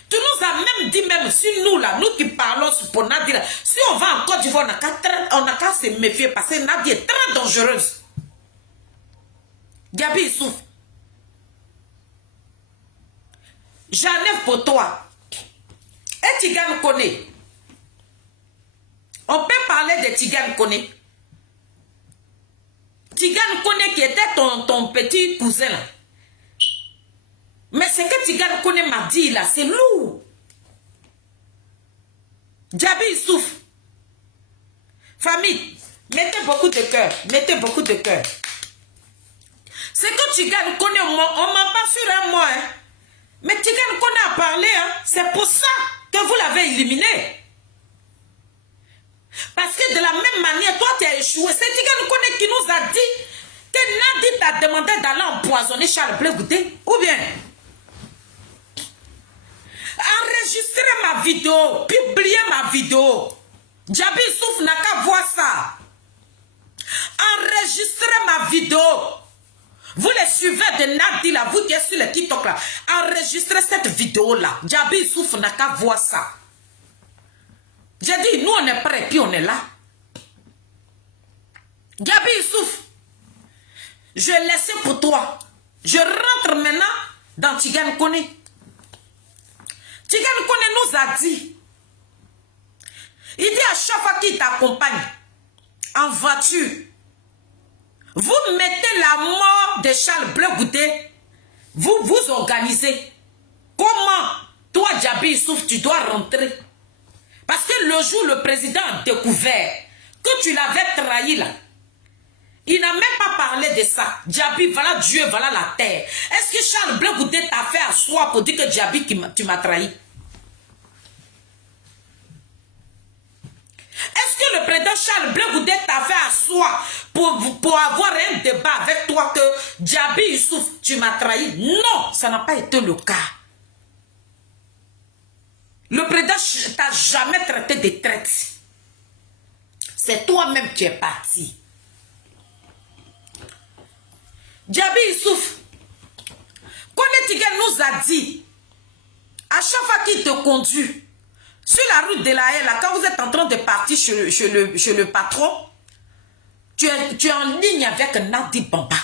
Tu nous as même dit, même si nous là, nous qui parlons pour Nadi là, si on va en Côte d'Ivoire, on n'a qu'à se méfier parce que Nadi est très dangereuse. Gabi il souffre. J'enlève pour toi. Et Tigane connaît. On peut parler de Tigane connaît. Tigane connaît qui était ton petit cousin là. Mais ce que Tigane connaît m'a dit là, c'est lourd. Djabi il souffre. Famille, mettez beaucoup de cœur. Mettez beaucoup de cœur. C'est que Tigane connaît, on m'a pas sur un mois. Hein. Mais Tigane connaît à parler. Hein. C'est pour ça que vous l'avez éliminé. Parce que de la même manière, toi tu as échoué. C'est Tigane connaît qui nous a dit que Nadi t'a demandé d'aller empoisonner Charles Blé Goudé. Ou bien enregistrer ma vidéo, publier ma vidéo. Djabi Souf n'a qu'à voir ça. Enregistrer ma vidéo. Vous les suivez de Nadi là, vous qui êtes sur le TikTok là. Enregistrez cette vidéo là. Djabi Souf n'a qu'à voir ça. J'ai dit, nous on est prêts, puis on est là. Djabi Souf, je laisse pour toi. Je rentre maintenant dans Tigane Koné. Tigane Koné nous a dit, il dit à chaque fois qu'il t'accompagne en voiture, vous mettez la mort de Charles Blé Goudé, vous vous organisez. Comment toi, Djabi Souf, tu dois rentrer? Parce que le jour où le président a découvert que tu l'avais trahi là, il n'a même pas parlé de ça. Djabi, voilà Dieu, voilà la terre. Est-ce que Charles Blé Goudé t'a fait asseoir pour dire que Djabi, tu m'as trahi? Est-ce que le président Charles Blé Goudé t'a fait asseoir pour avoir un débat avec toi que Djabi Youssouf, tu m'as trahi? Non, ça n'a pas été le cas. Le président t'a jamais traité de traite. C'est toi-même qui es parti. Djabi Youssouf, Konetige nous a dit, à chaque fois qu'il te conduit, sur la route de la haie, là, quand vous êtes en train de partir chez le patron, tu es en ligne avec Nadi Bamba.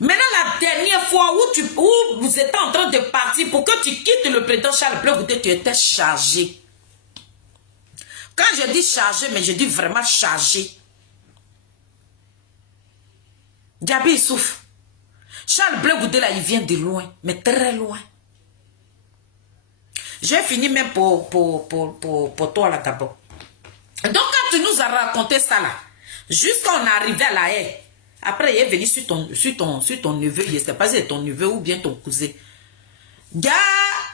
Maintenant, la dernière fois où vous étiez en train de partir pour que tu quittes le président Charles Blé Goudé, tu étais chargé. Quand je dis chargé, mais je dis vraiment chargé. Diaby souffre. Charles Blé Goudé, là, il vient de loin, mais très loin. J'ai fini même pour toi, là, d'abord. Donc, quand tu nous as raconté ça, là, jusqu'à on est arrivé à la haie, après, il est venu sur ton neveu, je ne sais pas si c'est ton neveu ou bien ton cousin. Gars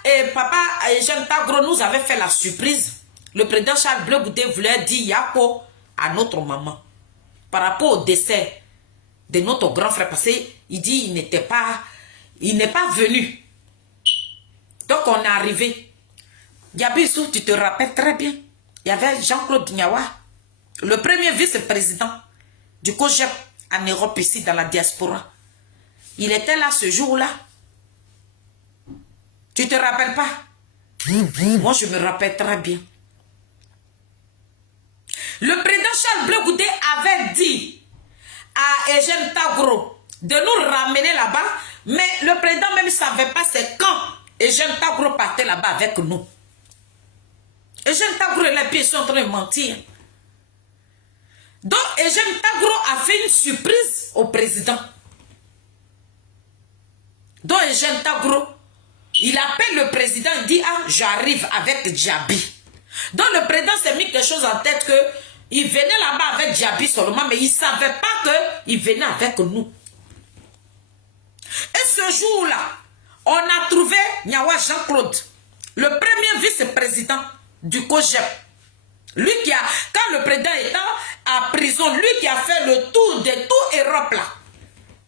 et papa et Jean Tagro nous avaient fait la surprise. Le président Charles Blé Goudé voulait dire Yako à notre maman par rapport au décès de notre grand frère, parce qu'il dit il n'est pas venu. Donc on est arrivé. Yabissou, tu te rappelles très bien. Il y avait Jean-Claude Nyawa, le premier vice-président du COGEP en Europe, ici dans la diaspora. Il était là ce jour-là. Tu te rappelles pas? Moi, je me rappelle très bien. Le président Charles Blé Goudé avait dit à Eugène Tagro de nous ramener là-bas, mais le président même ne savait pas c'est quand Eugène Tagro partait là-bas avec nous. Eugène Tagro et les pieds sont en train de mentir. Donc Eugène Tagro a fait une surprise au président. Donc Eugène Tagro, il appelle le président, il dit ah j'arrive avec Diaby. Donc le président s'est mis quelque chose en tête que il venait là-bas avec Diaby seulement, mais il ne savait pas qu'il venait avec nous. Et ce jour-là, on a trouvé Nyawa Jean-Claude, le premier vice-président du COGEP. Lui qui a, quand le président était à prison, lui qui a fait le tour de toute Europe là,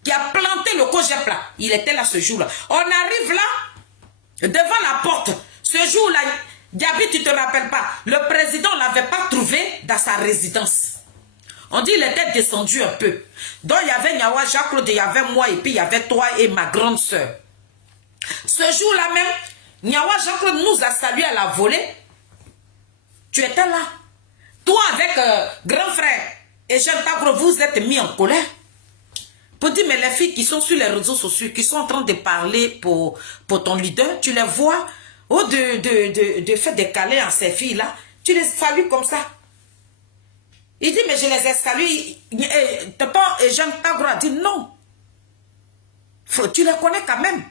qui a planté le COGEP là, il était là ce jour-là. On arrive là, devant la porte, ce jour-là, Diaby, tu ne te rappelles pas, le président ne l'avait pas trouvé dans sa résidence. On dit qu'il était descendu un peu. Donc il y avait Nyawa Jean-Claude, il y avait moi et puis il y avait toi et ma grande soeur. Ce jour-là même, Nyawa Jean-Claude nous a salué à la volée. Tu étais là. Toi avec grand frère et Jean Tagro, vous êtes mis en colère. Pour dire, mais les filles qui sont sur les réseaux sociaux, qui sont en train de parler pour ton leader, tu les vois, au de faire des câlins à ces filles-là, tu les salues comme ça. Il dit, mais je les ai saluées. Et Jean Tagro a dit, non. Tu les connais quand même.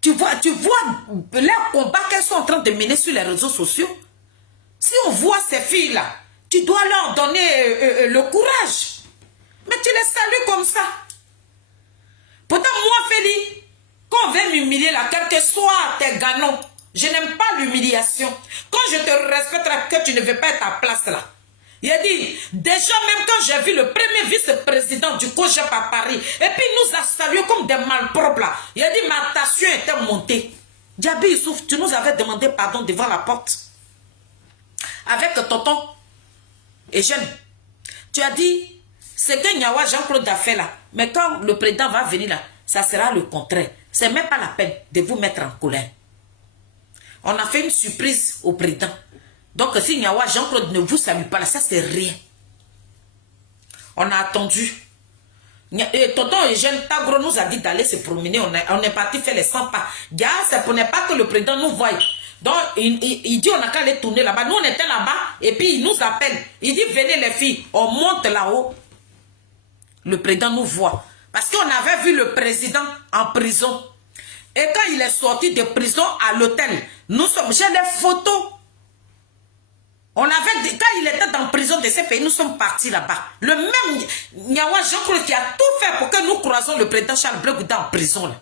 Tu vois leurs combats qu'elles sont en train de mener sur les réseaux sociaux. Si on voit ces filles-là, tu dois leur donner le courage. Mais tu les salues comme ça. Pourtant, moi, Félix, quand on veut m'humilier là, quel que soit tes ganons, je n'aime pas l'humiliation. Quand je te respecte, que tu ne veux pas être à place là. Il a dit, déjà même quand j'ai vu le premier vice-président du COGEP à Paris, et puis il nous a salués comme des malpropres là. Il a dit, ma tension était montée. Diaby Youssouf, tu nous avais demandé pardon devant la porte. Avec tonton et jeune. Tu as dit, c'est que Nyawa Jean-Claude a fait là. Mais quand le président va venir là, ça sera le contraire. C'est même pas la peine de vous mettre en colère. On a fait une surprise au président. Donc si Nyawa Jean-Claude ne vous salue pas là, ça c'est rien. On a attendu. Et tonton Eugène Tagro nous a dit d'aller se promener. On est parti faire les 100 pas. C'est pour ne pas que le président nous voie. Donc, il dit on a qu'à aller tourner là-bas. Nous, on était là-bas. Et puis, il nous appelle. Il dit, venez les filles. On monte là-haut. Le président nous voit. Parce qu'on avait vu le président en prison. Et quand il est sorti de prison à l'hôtel, j'ai des photos. Quand il était dans prison de ces pays, nous sommes partis là-bas. Le même Nyawa Jean-Claude qui a tout fait pour que nous croisions le président Charles Blé Goudé en prison là.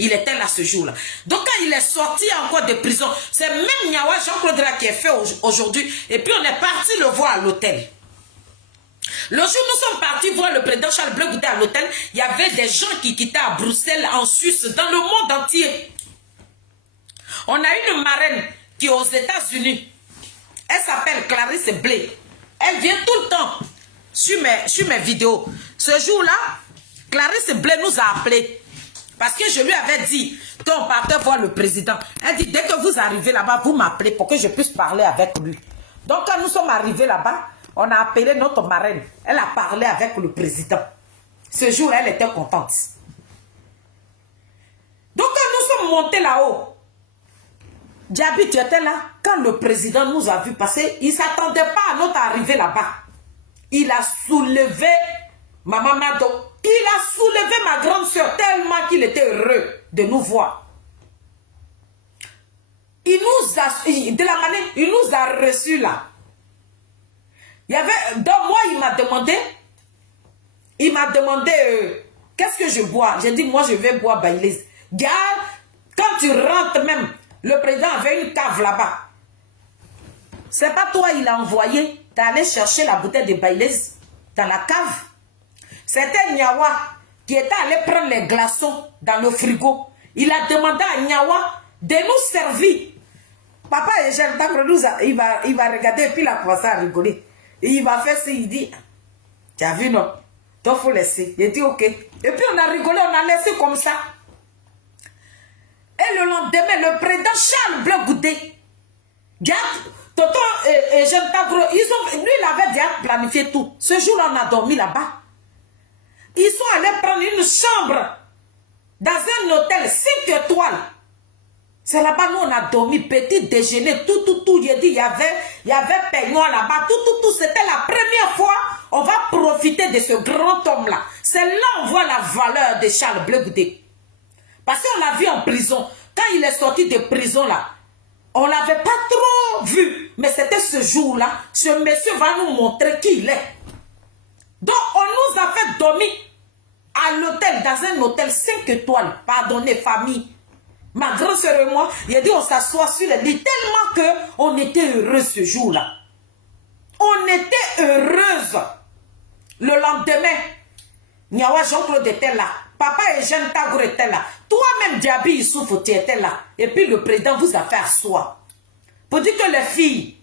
Il était là ce jour-là. Donc quand il est sorti encore de prison, c'est même Nyawa Jean-Claude qui est fait aujourd'hui. Et puis on est parti le voir à l'hôtel. Le jour où nous sommes partis voir le président Charles Blé Goudé à l'hôtel, il y avait des gens qui quittaient à Bruxelles, en Suisse, dans le monde entier. On a une marraine qui est aux États-Unis. Elle s'appelle Clarisse Blé. Elle vient tout le temps sur mes vidéos. Ce jour-là, Clarisse Blé nous a appelés. Parce que je lui avais dit qu'on partait voir le président. Elle dit, dès que vous arrivez là-bas, vous m'appelez pour que je puisse parler avec lui. Donc, quand nous sommes arrivés là-bas, on a appelé notre marraine. Elle a parlé avec le président. Ce jour, elle était contente. Donc, quand nous sommes montés là-haut, Diaby, tu étais là. Quand le président nous a vu passer, il ne s'attendait pas à notre arrivée là-bas. Il a soulevé Maman Mado. Il a soulevé ma grande soeur tellement qu'il était heureux de nous voir. Il nous a, de la manière, il nous a reçus là. Il y avait, dans moi, il m'a demandé, qu'est-ce que je bois? J'ai dit, moi, je vais boire Baileys. Gars, quand tu rentres même, le président avait une cave là-bas. C'est pas toi, il a envoyé. Tu es allé chercher la bouteille de Baileys dans la cave. C'était Nyawa qui était allé prendre les glaçons dans le frigo. Il a demandé à Nyawa de nous servir. Papa et Jean il va regarder et puis il a commencé à rigoler. Et il va faire ça, il dit, tu as vu non? Donc il faut laisser. Il dit ok. Et puis on a rigolé, on a laissé comme ça. Et le lendemain, le président Charles Bleu Goudé, Tonton et Jean Tagro, lui il avait déjà planifié tout. Ce jour-là, on a dormi là-bas. Ils sont allés prendre une chambre dans un hôtel 5 étoiles. C'est là-bas, nous, on a dormi, petit déjeuner, tout. J'ai dit, il y avait peignoir là-bas, tout. C'était la première fois, on va profiter de ce grand homme-là. C'est là on voit la valeur de Charles Bleu Goudé. Parce qu'on l'a vu en prison. Quand il est sorti de prison, là, on ne l'avait pas trop vu. Mais c'était ce jour-là, ce monsieur va nous montrer qui il est. Donc, on nous a fait dormir à l'hôtel, dans un hôtel 5 étoiles. Pardonnez, famille. Ma grande soeur et moi, il a dit on s'assoit sur le lit tellement qu'on était heureux ce jour-là. On était heureuse. Le lendemain, Nyawa Jean-Claude était là. Papa et Jeanne Tagro étaient là. Toi-même, Diaby Issoufou, tu étais là. Et puis le président vous a fait asseoir. Pour dire que les filles,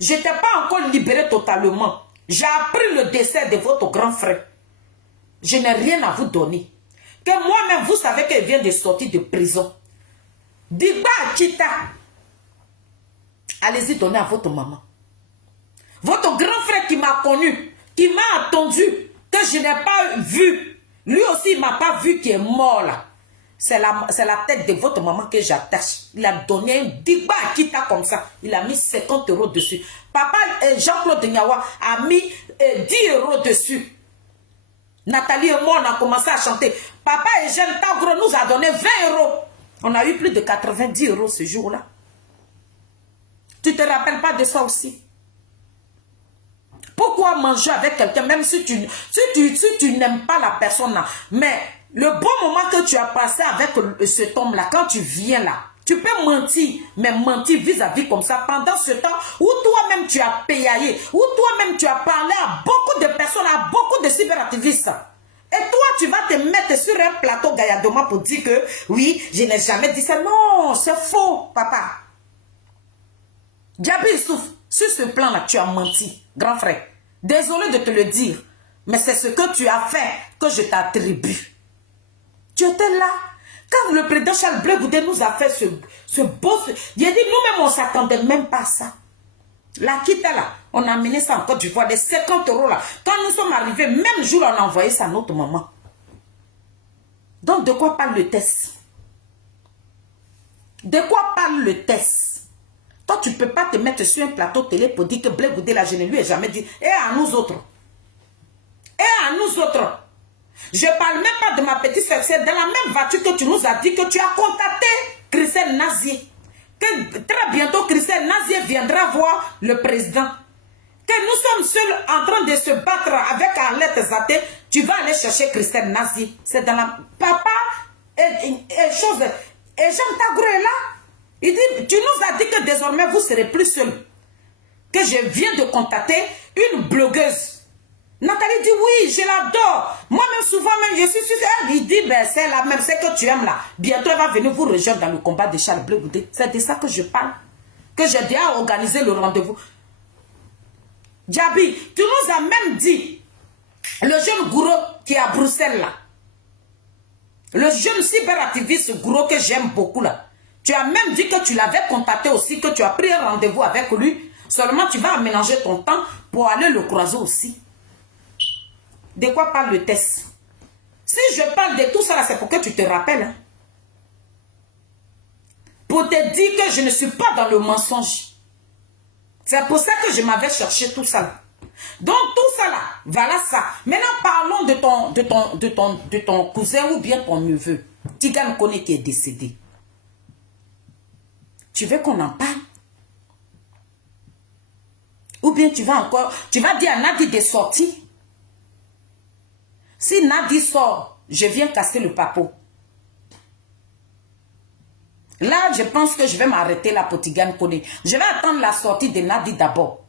je n'étais pas encore libérée totalement. J'ai appris le décès de votre grand frère. Je n'ai rien à vous donner. Que moi-même, vous savez qu'elle vient de sortir de prison. Digba Akita. Allez-y donner à votre maman. Votre grand frère qui m'a connu, qui m'a attendu, que je n'ai pas vu. Lui aussi, il ne m'a pas vu qui est mort là. C'est la tête de votre maman que j'attache. Il a donné un Digba Akita comme ça. Il a mis 50 € dessus. Papa Jean-Claude Nyawa a mis 10 € dessus. Nathalie et moi, on a commencé à chanter. Papa et Jeanne Tagro nous a donné 20 €. On a eu plus de 90 € ce jour-là. Tu ne te rappelles pas de ça aussi? Pourquoi manger avec quelqu'un, même si tu n'aimes pas la personne là? Mais le bon moment que tu as passé avec cet homme-là, quand tu viens là, tu peux mentir, mais mentir vis-à-vis comme ça pendant ce temps où toi-même tu as payé, où toi-même tu as parlé à beaucoup de personnes, à beaucoup de cyberactivistes. Et toi, tu vas te mettre sur un plateau gaillardement pour dire que oui, je n'ai jamais dit ça. Non, c'est faux, papa. Diaby Issoufou, sur ce plan-là, tu as menti, grand frère. Désolé de te le dire, mais c'est ce que tu as fait que je t'attribue. Tu étais là. Quand le président Charles Bleu Goudé nous a fait ce beau... J'ai dit, nous-mêmes, on ne s'attendait même pas à ça. La Kita là, on a amené ça en Côte d'Ivoire, des 50 € là. Quand nous sommes arrivés, même jour, on a envoyé ça à notre maman. Donc, de quoi parle le test? De quoi parle le test? Toi, tu ne peux pas te mettre sur un plateau télé pour dire que Bleu Goudé là, je ne lui ai jamais dit. Et à nous autres. Et à nous autres. Je ne parle même pas de ma petite soeur. C'est dans la même voiture que tu nous as dit que tu as contacté Christelle Nazier. Que très bientôt Christelle Nazier viendra voir le président. Que nous sommes seuls en train de se battre avec Arlette Zaté. Tu vas aller chercher Christelle Nazier. C'est dans la... Papa et chose... Et Jean Tagro est là. Il dit, tu nous as dit que désormais vous serez plus seuls. Que je viens de contacter une blogueuse. Nathalie dit oui, je l'adore. Moi-même, souvent, même, je suis sur elle. Il dit, ben, c'est la même, c'est que tu aimes là. Bientôt, elle va venir vous rejoindre dans le combat de Charles Bleu Goudé. C'est de ça que je parle. Que j'ai déjà organisé le rendez-vous. Diaby, tu nous as même dit, le jeune gourou qui est à Bruxelles là. Le jeune cyberactiviste gros que j'aime beaucoup là. Tu as même dit que tu l'avais contacté aussi, que tu as pris un rendez-vous avec lui. Seulement tu vas aménager ton temps pour aller le croiser aussi. De quoi parle le test? Si je parle de tout ça, c'est pour que tu te rappelles. Hein? Pour te dire que je ne suis pas dans le mensonge. C'est pour ça que je m'avais cherché tout ça là. Donc tout ça là, voilà ça. Maintenant parlons de ton cousin ou bien ton neveu. Tigane Kone qui est décédé. Tu veux qu'on en parle? Ou bien tu vas dire à Nadi de sortir? Si Nadi sort, je viens casser le papeau. Là, je pense que je vais m'arrêter là pour Tigane Kone. Je vais attendre la sortie de Nadi d'abord.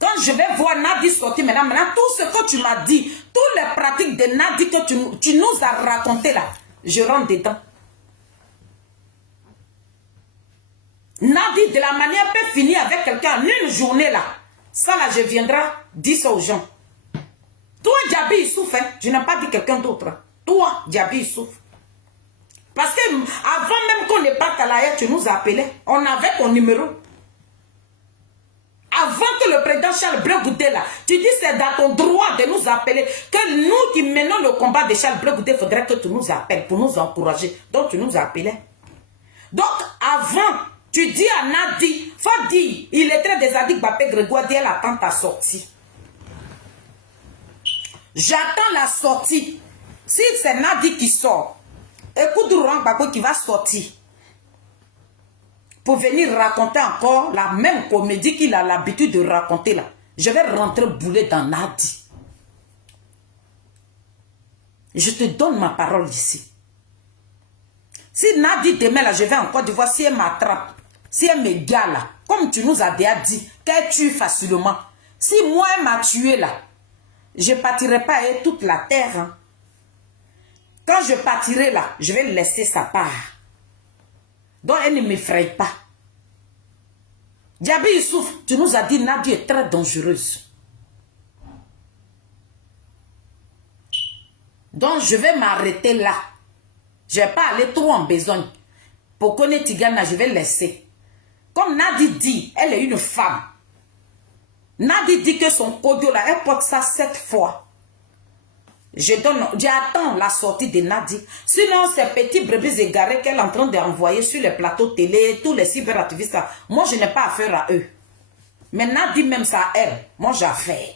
Quand je vais voir Nadi sortir maintenant, tout ce que tu m'as dit, toutes les pratiques de Nadi que tu nous as raconté là, je rentre dedans. Nadi, de la manière, peut finir avec quelqu'un en une journée là. Ça là, je viendrai dire ça aux gens. Toi, Djabi, il souffre. Hein? Je n'ai pas dit quelqu'un d'autre. Toi, Djabi, il souffre. Parce que avant même qu'on ne parte à l'arrière, tu nous appelais. On avait ton numéro. Avant que le président Charles Blé Goudé là, tu dis c'est dans ton droit de nous appeler. Que nous qui menons le combat de Charles Blé Goudé, il faudrait que tu nous appelles pour nous encourager. Donc tu nous appelais. Donc avant, tu dis à Nadi, faut dire, il est très des Zadig Bapé Grégoire, elle attend ta sortie. J'attends la sortie. Si c'est Nadi qui sort, écoute Dourang Bako qui va sortir. Pour venir raconter encore la même comédie qu'il a l'habitude de raconter là. Je vais rentrer bouler dans Nadi. Je te donne ma parole ici. Si Nadi demain là, je vais en Côte d'Ivoire, si elle m'attrape, si elle me gale là, comme tu nous as déjà dit, qu'elle tue facilement. Si moi elle m'a tué là, je ne partirai pas et toute la terre. Hein. Quand je partirai là, je vais laisser sa part. Donc elle ne m'effraie pas. Djabi Youssouf, tu nous as dit Nadi est très dangereuse. Donc je vais m'arrêter là. Je ne vais pas aller trop en besogne. Pour connaître Tigana, je vais laisser. Comme Nadi dit, elle est une femme. Nadi dit que son audio là, elle porte ça 7 fois. J'attends la sortie de Nadi. Sinon, ces petits brebis égarés qu'elle est en train d'envoyer sur les plateaux télé, tous les cyberactivistes, moi, je n'ai pas affaire à eux. Mais Nadi, même ça à elle, moi, j'ai affaire.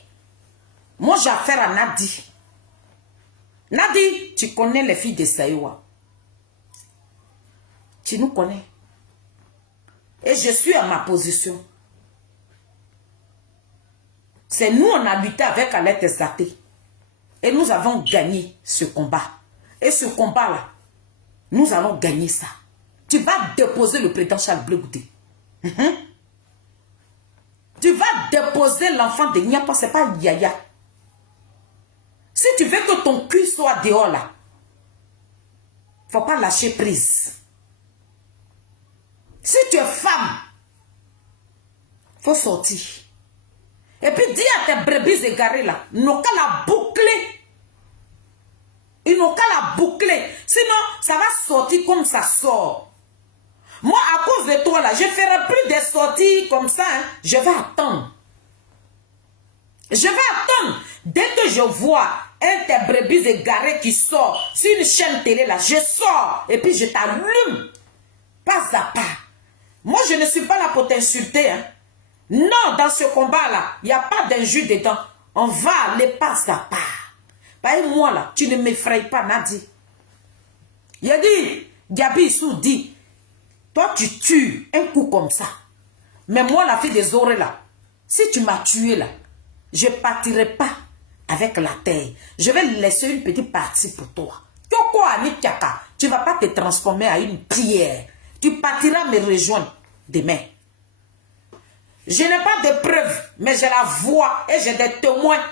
Moi, j'ai affaire à Nadi. Nadi, tu connais les filles de Saïwa. Tu nous connais. Et je suis à ma position. C'est nous, on a lutté avec Alette Zaté. Et nous avons gagné ce combat. Et ce combat-là, nous allons gagner ça. Tu vas déposer le président Charles Blé Goudé. Tu vas déposer l'enfant de Niapa, ce n'est pas Yaya. Si tu veux que ton cul soit dehors là, il ne faut pas lâcher prise. Si tu es femme, il faut sortir. Et puis dis à tes brebis égarées là, ils n'ont qu'à la boucler. Ils n'ont qu'à la boucler. Sinon, ça va sortir comme ça sort. Moi, à cause de toi là, je ne ferai plus des sorties comme ça. Hein. Je vais attendre. Je vais attendre. Dès que je vois un des brebis égarées qui sort sur une chaîne télé là, je sors. Et puis je t'allume. Pas à pas. Moi, je ne suis pas là pour t'insulter. Hein. Non, dans ce combat-là, il n'y a pas d'injure dedans. On va aller pas à pas. Bah, moi, là, tu ne m'effraies pas, Nadi. Il a dit, Djabi Issou dit, toi, tu tues un coup comme ça. Mais moi, la fille des oreilles, là, si tu m'as tué, là, je ne partirai pas avec la terre. Je vais laisser une petite partie pour toi. Tu ne vas pas te transformer en une pierre. Tu partiras me rejoindre demain. Je n'ai pas de preuves, mais j'ai la voix et j'ai des témoins.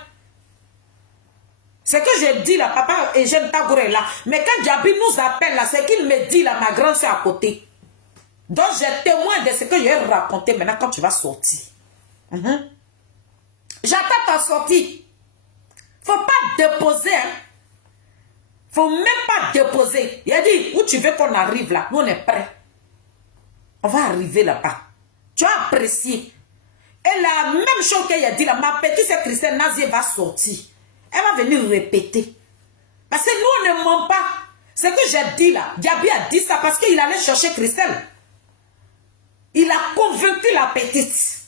Ce que je dis là, papa Eugène Tagouré là, mais quand Djabi nous appelle là, c'est qu'il me dit là, ma grande soeur à côté. Donc j'ai témoin de ce que j'ai raconté maintenant quand tu vas sortir. J'attends ta sortie. Faut pas déposer, hein. Faut même pas déposer. Il a dit, où tu veux qu'on arrive là? Nous, on est prêts. On va arriver là-bas. Tu as apprécié. Et la même chose qu'elle a dit là, ma petite sœur Christelle Nazier va sortir. Elle va venir répéter. Parce que nous, on ne ment pas. Ce que j'ai dit là, Diaby a dit ça parce qu'il allait chercher Christelle. Il a convaincu la petite.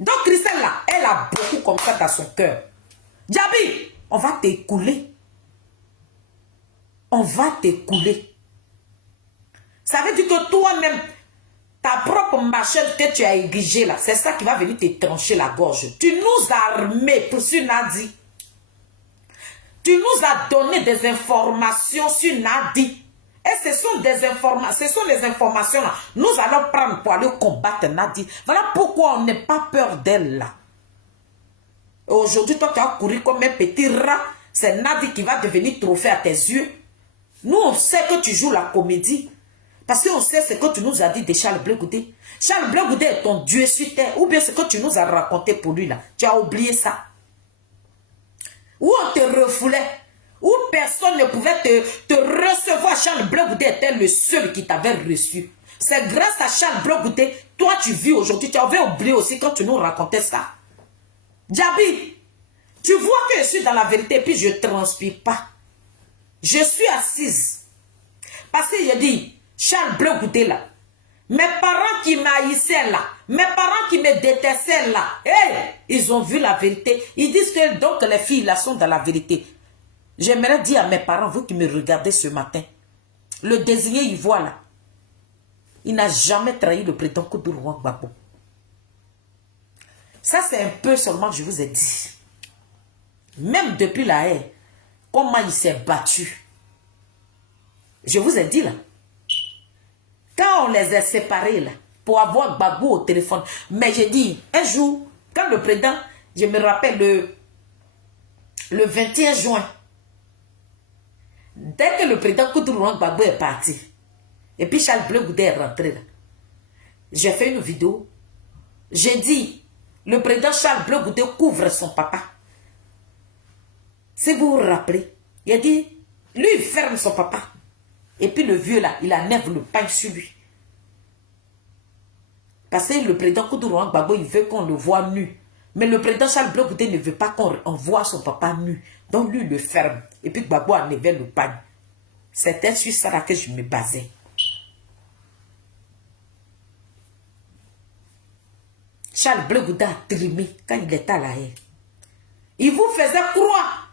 Donc Christelle là, elle a beaucoup comme ça dans son cœur. Diaby, on va t'écouler. On va t'écouler. Ça veut dire que toi-même, ta propre machine que tu as aiguisée là, c'est ça qui va venir te trancher la gorge. Tu nous as armés pour sur Nadi. Tu nous as donné des informations sur Nadi. Et ce sont des informations, ce sont les informations là. Nous allons prendre pour aller combattre Nadi. Voilà pourquoi on n'a pas peur d'elle là. Et aujourd'hui, toi tu as couru comme un petit rat. C'est Nadi qui va devenir trophée à tes yeux. Nous, on sait que tu joues la comédie. Parce qu'on sait ce que tu nous as dit de Charles Blé Goudé. Charles Blé Goudé est ton Dieu sur terre. Ou bien ce que tu nous as raconté pour lui là. Tu as oublié ça. Où on te refoulait. Où personne ne pouvait te recevoir. Charles Blé Goudé était le seul qui t'avait reçu. C'est grâce à Charles Blé Goudé. Toi, tu vis aujourd'hui. Tu avais oublié aussi quand tu nous racontais ça. Diaby, tu vois que je suis dans la vérité. Puis je ne transpire pas. Je suis assise. Parce que je dis, Charles Blé Goudé là, mes parents qui m'haïssaient là, mes parents qui me détestaient là, hey, ils ont vu la vérité. Ils disent que donc les filles là sont dans la vérité. J'aimerais dire à mes parents, vous qui me regardez ce matin, le désigné ivoire là, il n'a jamais trahi le président Koudou Gbagbo. Ça c'est un peu seulement que je vous ai dit. Même depuis la haie, comment il s'est battu. Je vous ai dit là. Quand on les a séparés là, pour avoir Gbagbo au téléphone. Mais j'ai dit, un jour, quand le président, je me rappelle le 21 juin, dès que le président Koudou Gbagbo est parti, et puis Charles Blé Goudé est rentré là, j'ai fait une vidéo. J'ai dit, le président Charles Blé Goudé couvre son papa. Si vous vous rappelez, il a dit, lui il ferme son papa. Et puis le vieux là, il enlève le pain sur lui. Parce que le président Koudou Gbagbo, il veut qu'on le voit nu. Mais le président Charles Blé Goudé ne veut pas qu'on voit son papa nu. Donc lui, il le ferme. Et puis Gbagbo enlevait le pain. C'était sur ça là que je me basais. Charles Blé Goudé a trimé quand il était à la haie. Il vous faisait croire.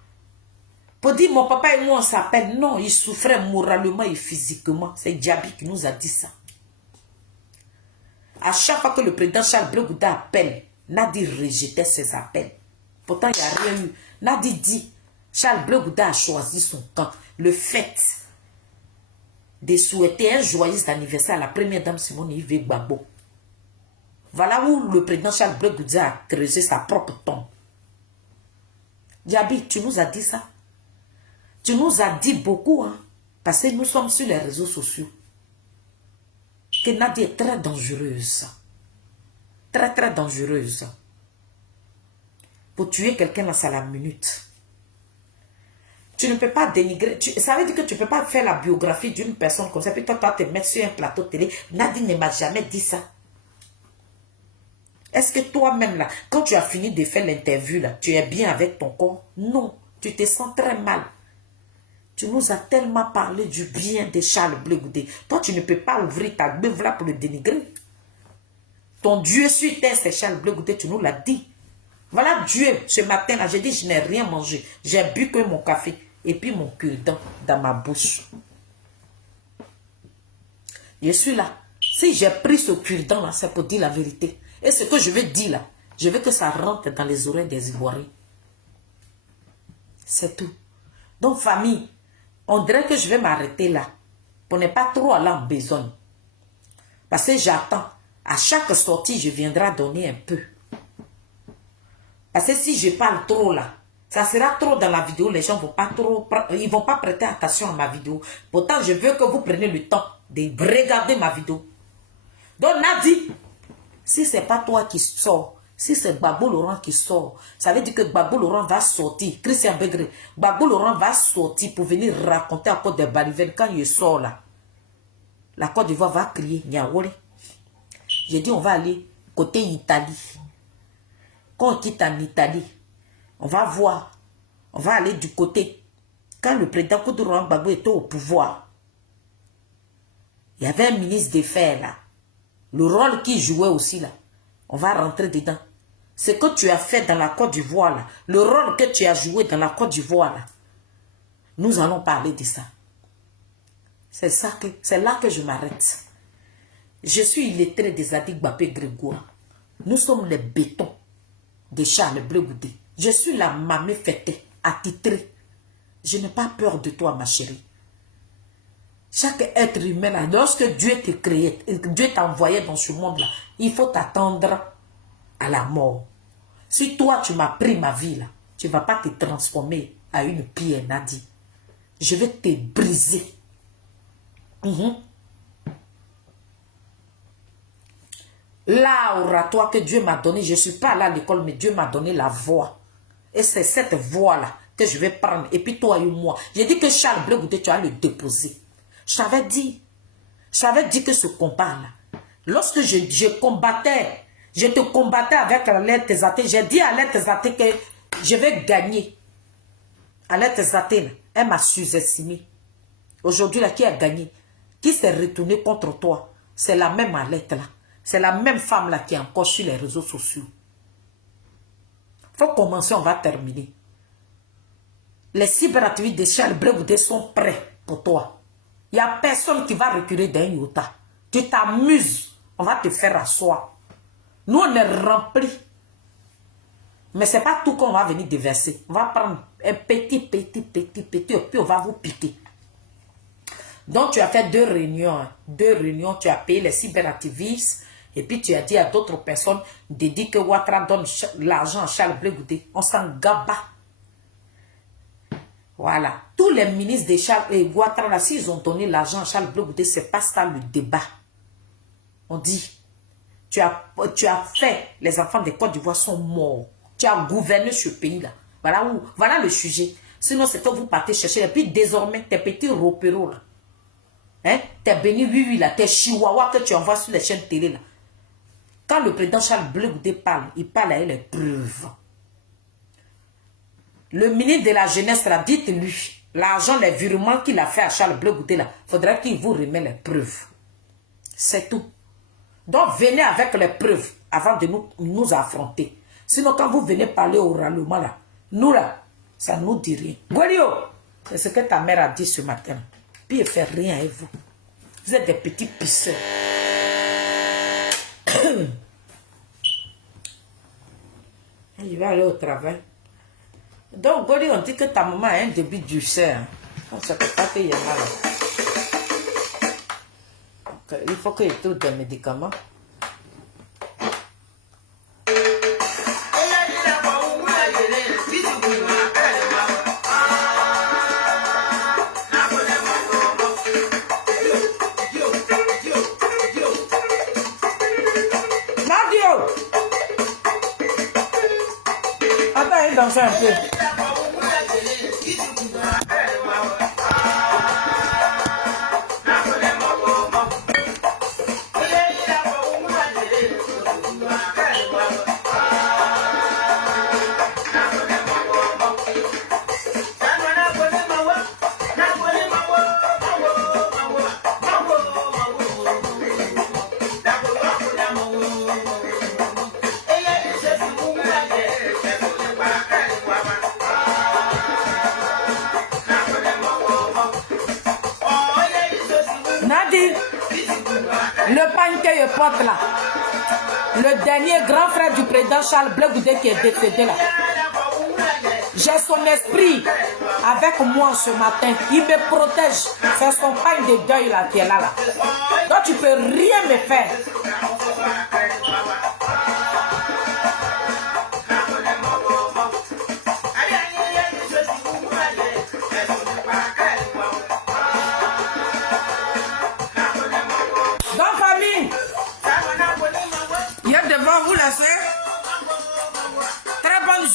Pour dire, mon papa et moi, on s'appelle. Non, il souffrait moralement et physiquement. C'est Diaby qui nous a dit ça. À chaque fois que le président Charles Blé Goudé appelle, Nadi rejetait ses appels. Pourtant, il n'y a rien eu. Nadi dit, Charles Blé Goudé a choisi son camp. Le fait de souhaiter un joyeux anniversaire à la première dame Simone Yves Gbagbo. Voilà où le président Charles Blé Goudé a creusé sa propre tombe. Diaby, tu nous as dit ça? Tu nous as dit beaucoup, hein, parce que nous sommes sur les réseaux sociaux. Que Nadi est très dangereuse. Très, très dangereuse. Pour tuer quelqu'un, c'est à la minute. Tu ne peux pas dénigrer. Ça veut dire que tu ne peux pas faire la biographie d'une personne comme ça, puis toi, te mettre sur un plateau télé. Nadi ne m'a jamais dit ça. Est-ce que toi-même, là, quand tu as fini de faire l'interview, là, tu es bien avec ton corps? Non, tu te sens très mal. Tu nous as tellement parlé du bien de Charles Blé Goudé. Toi, tu ne peux pas ouvrir ta beuve là pour le dénigrer. Ton Dieu sur terre, c'est Charles Blé Goudé, tu nous l'as dit. Voilà Dieu, ce matin là, j'ai dit, je n'ai rien mangé. J'ai bu que mon café et puis mon cure-dent dans ma bouche. Je suis là. Si j'ai pris ce cure-dent là, c'est pour dire la vérité. Et ce que je veux dire là, je veux que ça rentre dans les oreilles des Ivoiriens. C'est tout. Donc famille, on dirait que je vais m'arrêter là. Pour ne pas trop aller en besogne. Parce que j'attends. À chaque sortie, je viendrai donner un peu. Parce que si je parle trop là, ça sera trop dans la vidéo. Les gens ils vont pas prêter attention à ma vidéo. Pourtant, je veux que vous preniez le temps de regarder ma vidéo. Donc Nadi, si ce n'est pas toi qui sors, Si c'est Gbagbo Laurent qui sort, ça veut dire que Gbagbo Laurent va sortir. Christian Begré, Gbagbo Laurent va sortir pour venir raconter à Côte de Baliven. Quand il sort là, la Côte d'Ivoire va crier Niawole. J'ai dit on va aller côté Italie. Quand on quitte en Italie, on va voir. On va aller du côté. Quand le président Koudou Laurent Gbagbo était au pouvoir, il y avait un ministre des Fers là. Le rôle qu'il jouait aussi là. On va rentrer dedans. Ce que tu as fait dans la Côte d'Ivoire là. Le rôle que tu as joué dans la Côte d'Ivoire là. Nous allons parler de ça. C'est là que je m'arrête. Je suis illettré des Zadig Gbapé Grégoire. Nous sommes les bétons de Charles Blé Goudé. Je suis la mamie fêtée, attitrée. Je n'ai pas peur de toi, ma chérie. Chaque être humain, là, lorsque Dieu t'a créé, Dieu t'a envoyé dans ce monde-là, il faut t'attendre à la mort. Si toi, tu m'as pris ma vie, là, tu ne vas pas te transformer à une pierre, Nadi. Je vais te briser. Là, oratoire que Dieu m'a donné, je ne suis pas allé à l'école, mais Dieu m'a donné la voix. Et c'est cette voix-là que je vais prendre. Et puis toi et moi. J'ai dit que Charles Blé Goudé, tu vas le déposer. Je t'avais dit que ce combat-là, lorsque je combattais, je te combattais avec Alerte Zaté, j'ai dit à Alerte Zaté que je vais gagner. Alerte Zaté, elle m'a sous-estimé. Aujourd'hui, là, qui a gagné? Qui s'est retourné contre toi? C'est la même Alerte là. C'est la même femme là qui est encore sur les réseaux sociaux. Faut commencer, on va terminer. Les cyberactivistes de Charles Blé Goudé sont prêts pour toi. Il n'y a personne qui va reculer d'un iota. Tu t'amuses, on va te faire asseoir. Nous, on est remplis. Mais ce n'est pas tout qu'on va venir déverser. On va prendre un petit, et puis on va vous piquer. Donc, tu as fait 2 réunions. Hein. 2 réunions, tu as payé les cyberactivistes. Et puis, tu as dit à d'autres personnes de dire que Ouattara donne l'argent à Charles Blé Goudé. On s'en gaba. Voilà. Tous les ministres de Charles et Ouattara, s'ils ont donné l'argent à Charles Blé Goudé, c'est pas ça le débat. On dit, tu as fait, les enfants de Côte d'Ivoire sont morts. Tu as gouverné ce pays-là. Voilà le sujet. Sinon, c'est que vous partez chercher. Et puis, désormais, tes petits repéros, là. Hein? Tes bénis, oui, là. Tes chihuahuas que tu envoies sur les chaînes télé, là. Quand le président Charles Blé Goudé parle, il parle avec les preuves. Le ministre de la Jeunesse, là, dites-lui, l'argent, les virements qu'il a fait à Charles Blé Goudé, là, il faudrait qu'il vous remette les preuves. C'est tout. Donc, venez avec les preuves avant de nous affronter. Sinon, quand vous venez parler oralement, là, nous, là, ça ne nous dit rien. Guadio, c'est ce que ta mère a dit ce matin. Puis, elle ne fait rien avec vous. Vous êtes des petits pisseurs. Je vais aller au travail. Donc, Goli, on dit que ta maman a un début d'ulcère. On ne sait pas qu'il y a mal. Donc, il faut qu'il trouve des médicaments. Nadio! Attends, il danse un peu. Nadi, le pancake porte là, le dernier grand frère du président Charles Blé Goudé qui est décédé là. J'ai son esprit avec moi ce matin. Il me protège. C'est son pain de deuil là qui est là. Donc tu peux rien me faire. Donc famille, il y a devant vous la soeur.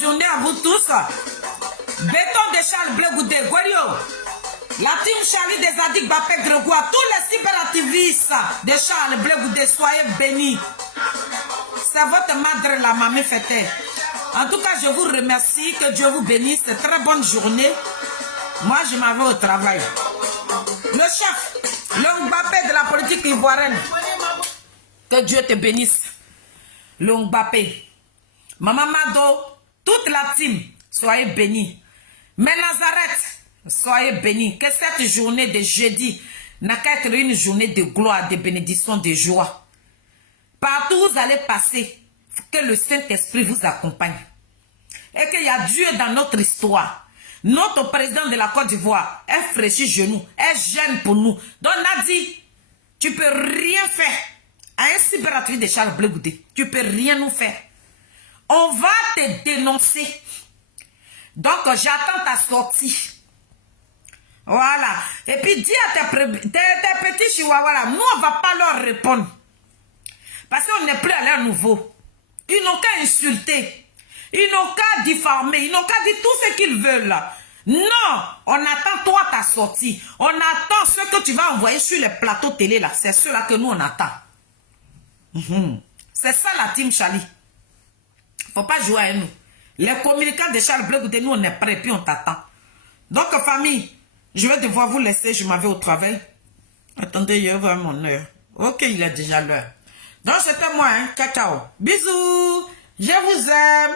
journée à vous tous. Béton de Charles Blé Goudé, Gorio. La team Charlie des Adik Bapé Grégoire, tous les cyberactivistes de Charles Blé Goudé, soyez bénis. C'est votre madre, la mamie fêtée. En tout cas, je vous remercie, que Dieu vous bénisse. Très bonne journée. Moi, je m'en vais au travail. Le chef, le Mbappé de la politique ivoirienne. Que Dieu te bénisse. Le Mbappé. Maman Mado, toute la team, soyez bénis. Mais Nazareth, soyez bénis. Que cette journée de jeudi n'a qu'à être une journée de gloire, de bénédiction, de joie. Partout où vous allez passer, que le Saint-Esprit vous accompagne. Et qu'il y a Dieu dans notre histoire. Notre président de la Côte d'Ivoire est fraîchi genou, est jeune pour nous. Donc Nadi, tu peux rien faire. À un cyberactiviste de Charles Blé Goudé, tu peux rien nous faire. On va te dénoncer. Donc j'attends ta sortie. Voilà. Et puis dis à tes petits chihuahuas, nous on ne va pas leur répondre. Parce qu'on n'est plus à leur nouveau. Ils n'ont qu'à insulter. Ils n'ont qu'à diffamer. Ils n'ont qu'à dire tout ce qu'ils veulent. Non, on attend toi ta sortie. On attend ce que tu vas envoyer sur les plateaux télé là. C'est cela que nous on attend. C'est ça la team Charlie. Faut pas jouer à nous. Les communicants de Charles Blé Goudé, nous on est prêts puis on t'attend. Donc famille, je vais devoir vous laisser. Je m'en vais au travail. Attendez, il y a mon heure. Ok, il est déjà l'heure. Donc c'était moi, hein. Ciao, ciao. Bisous. Je vous aime.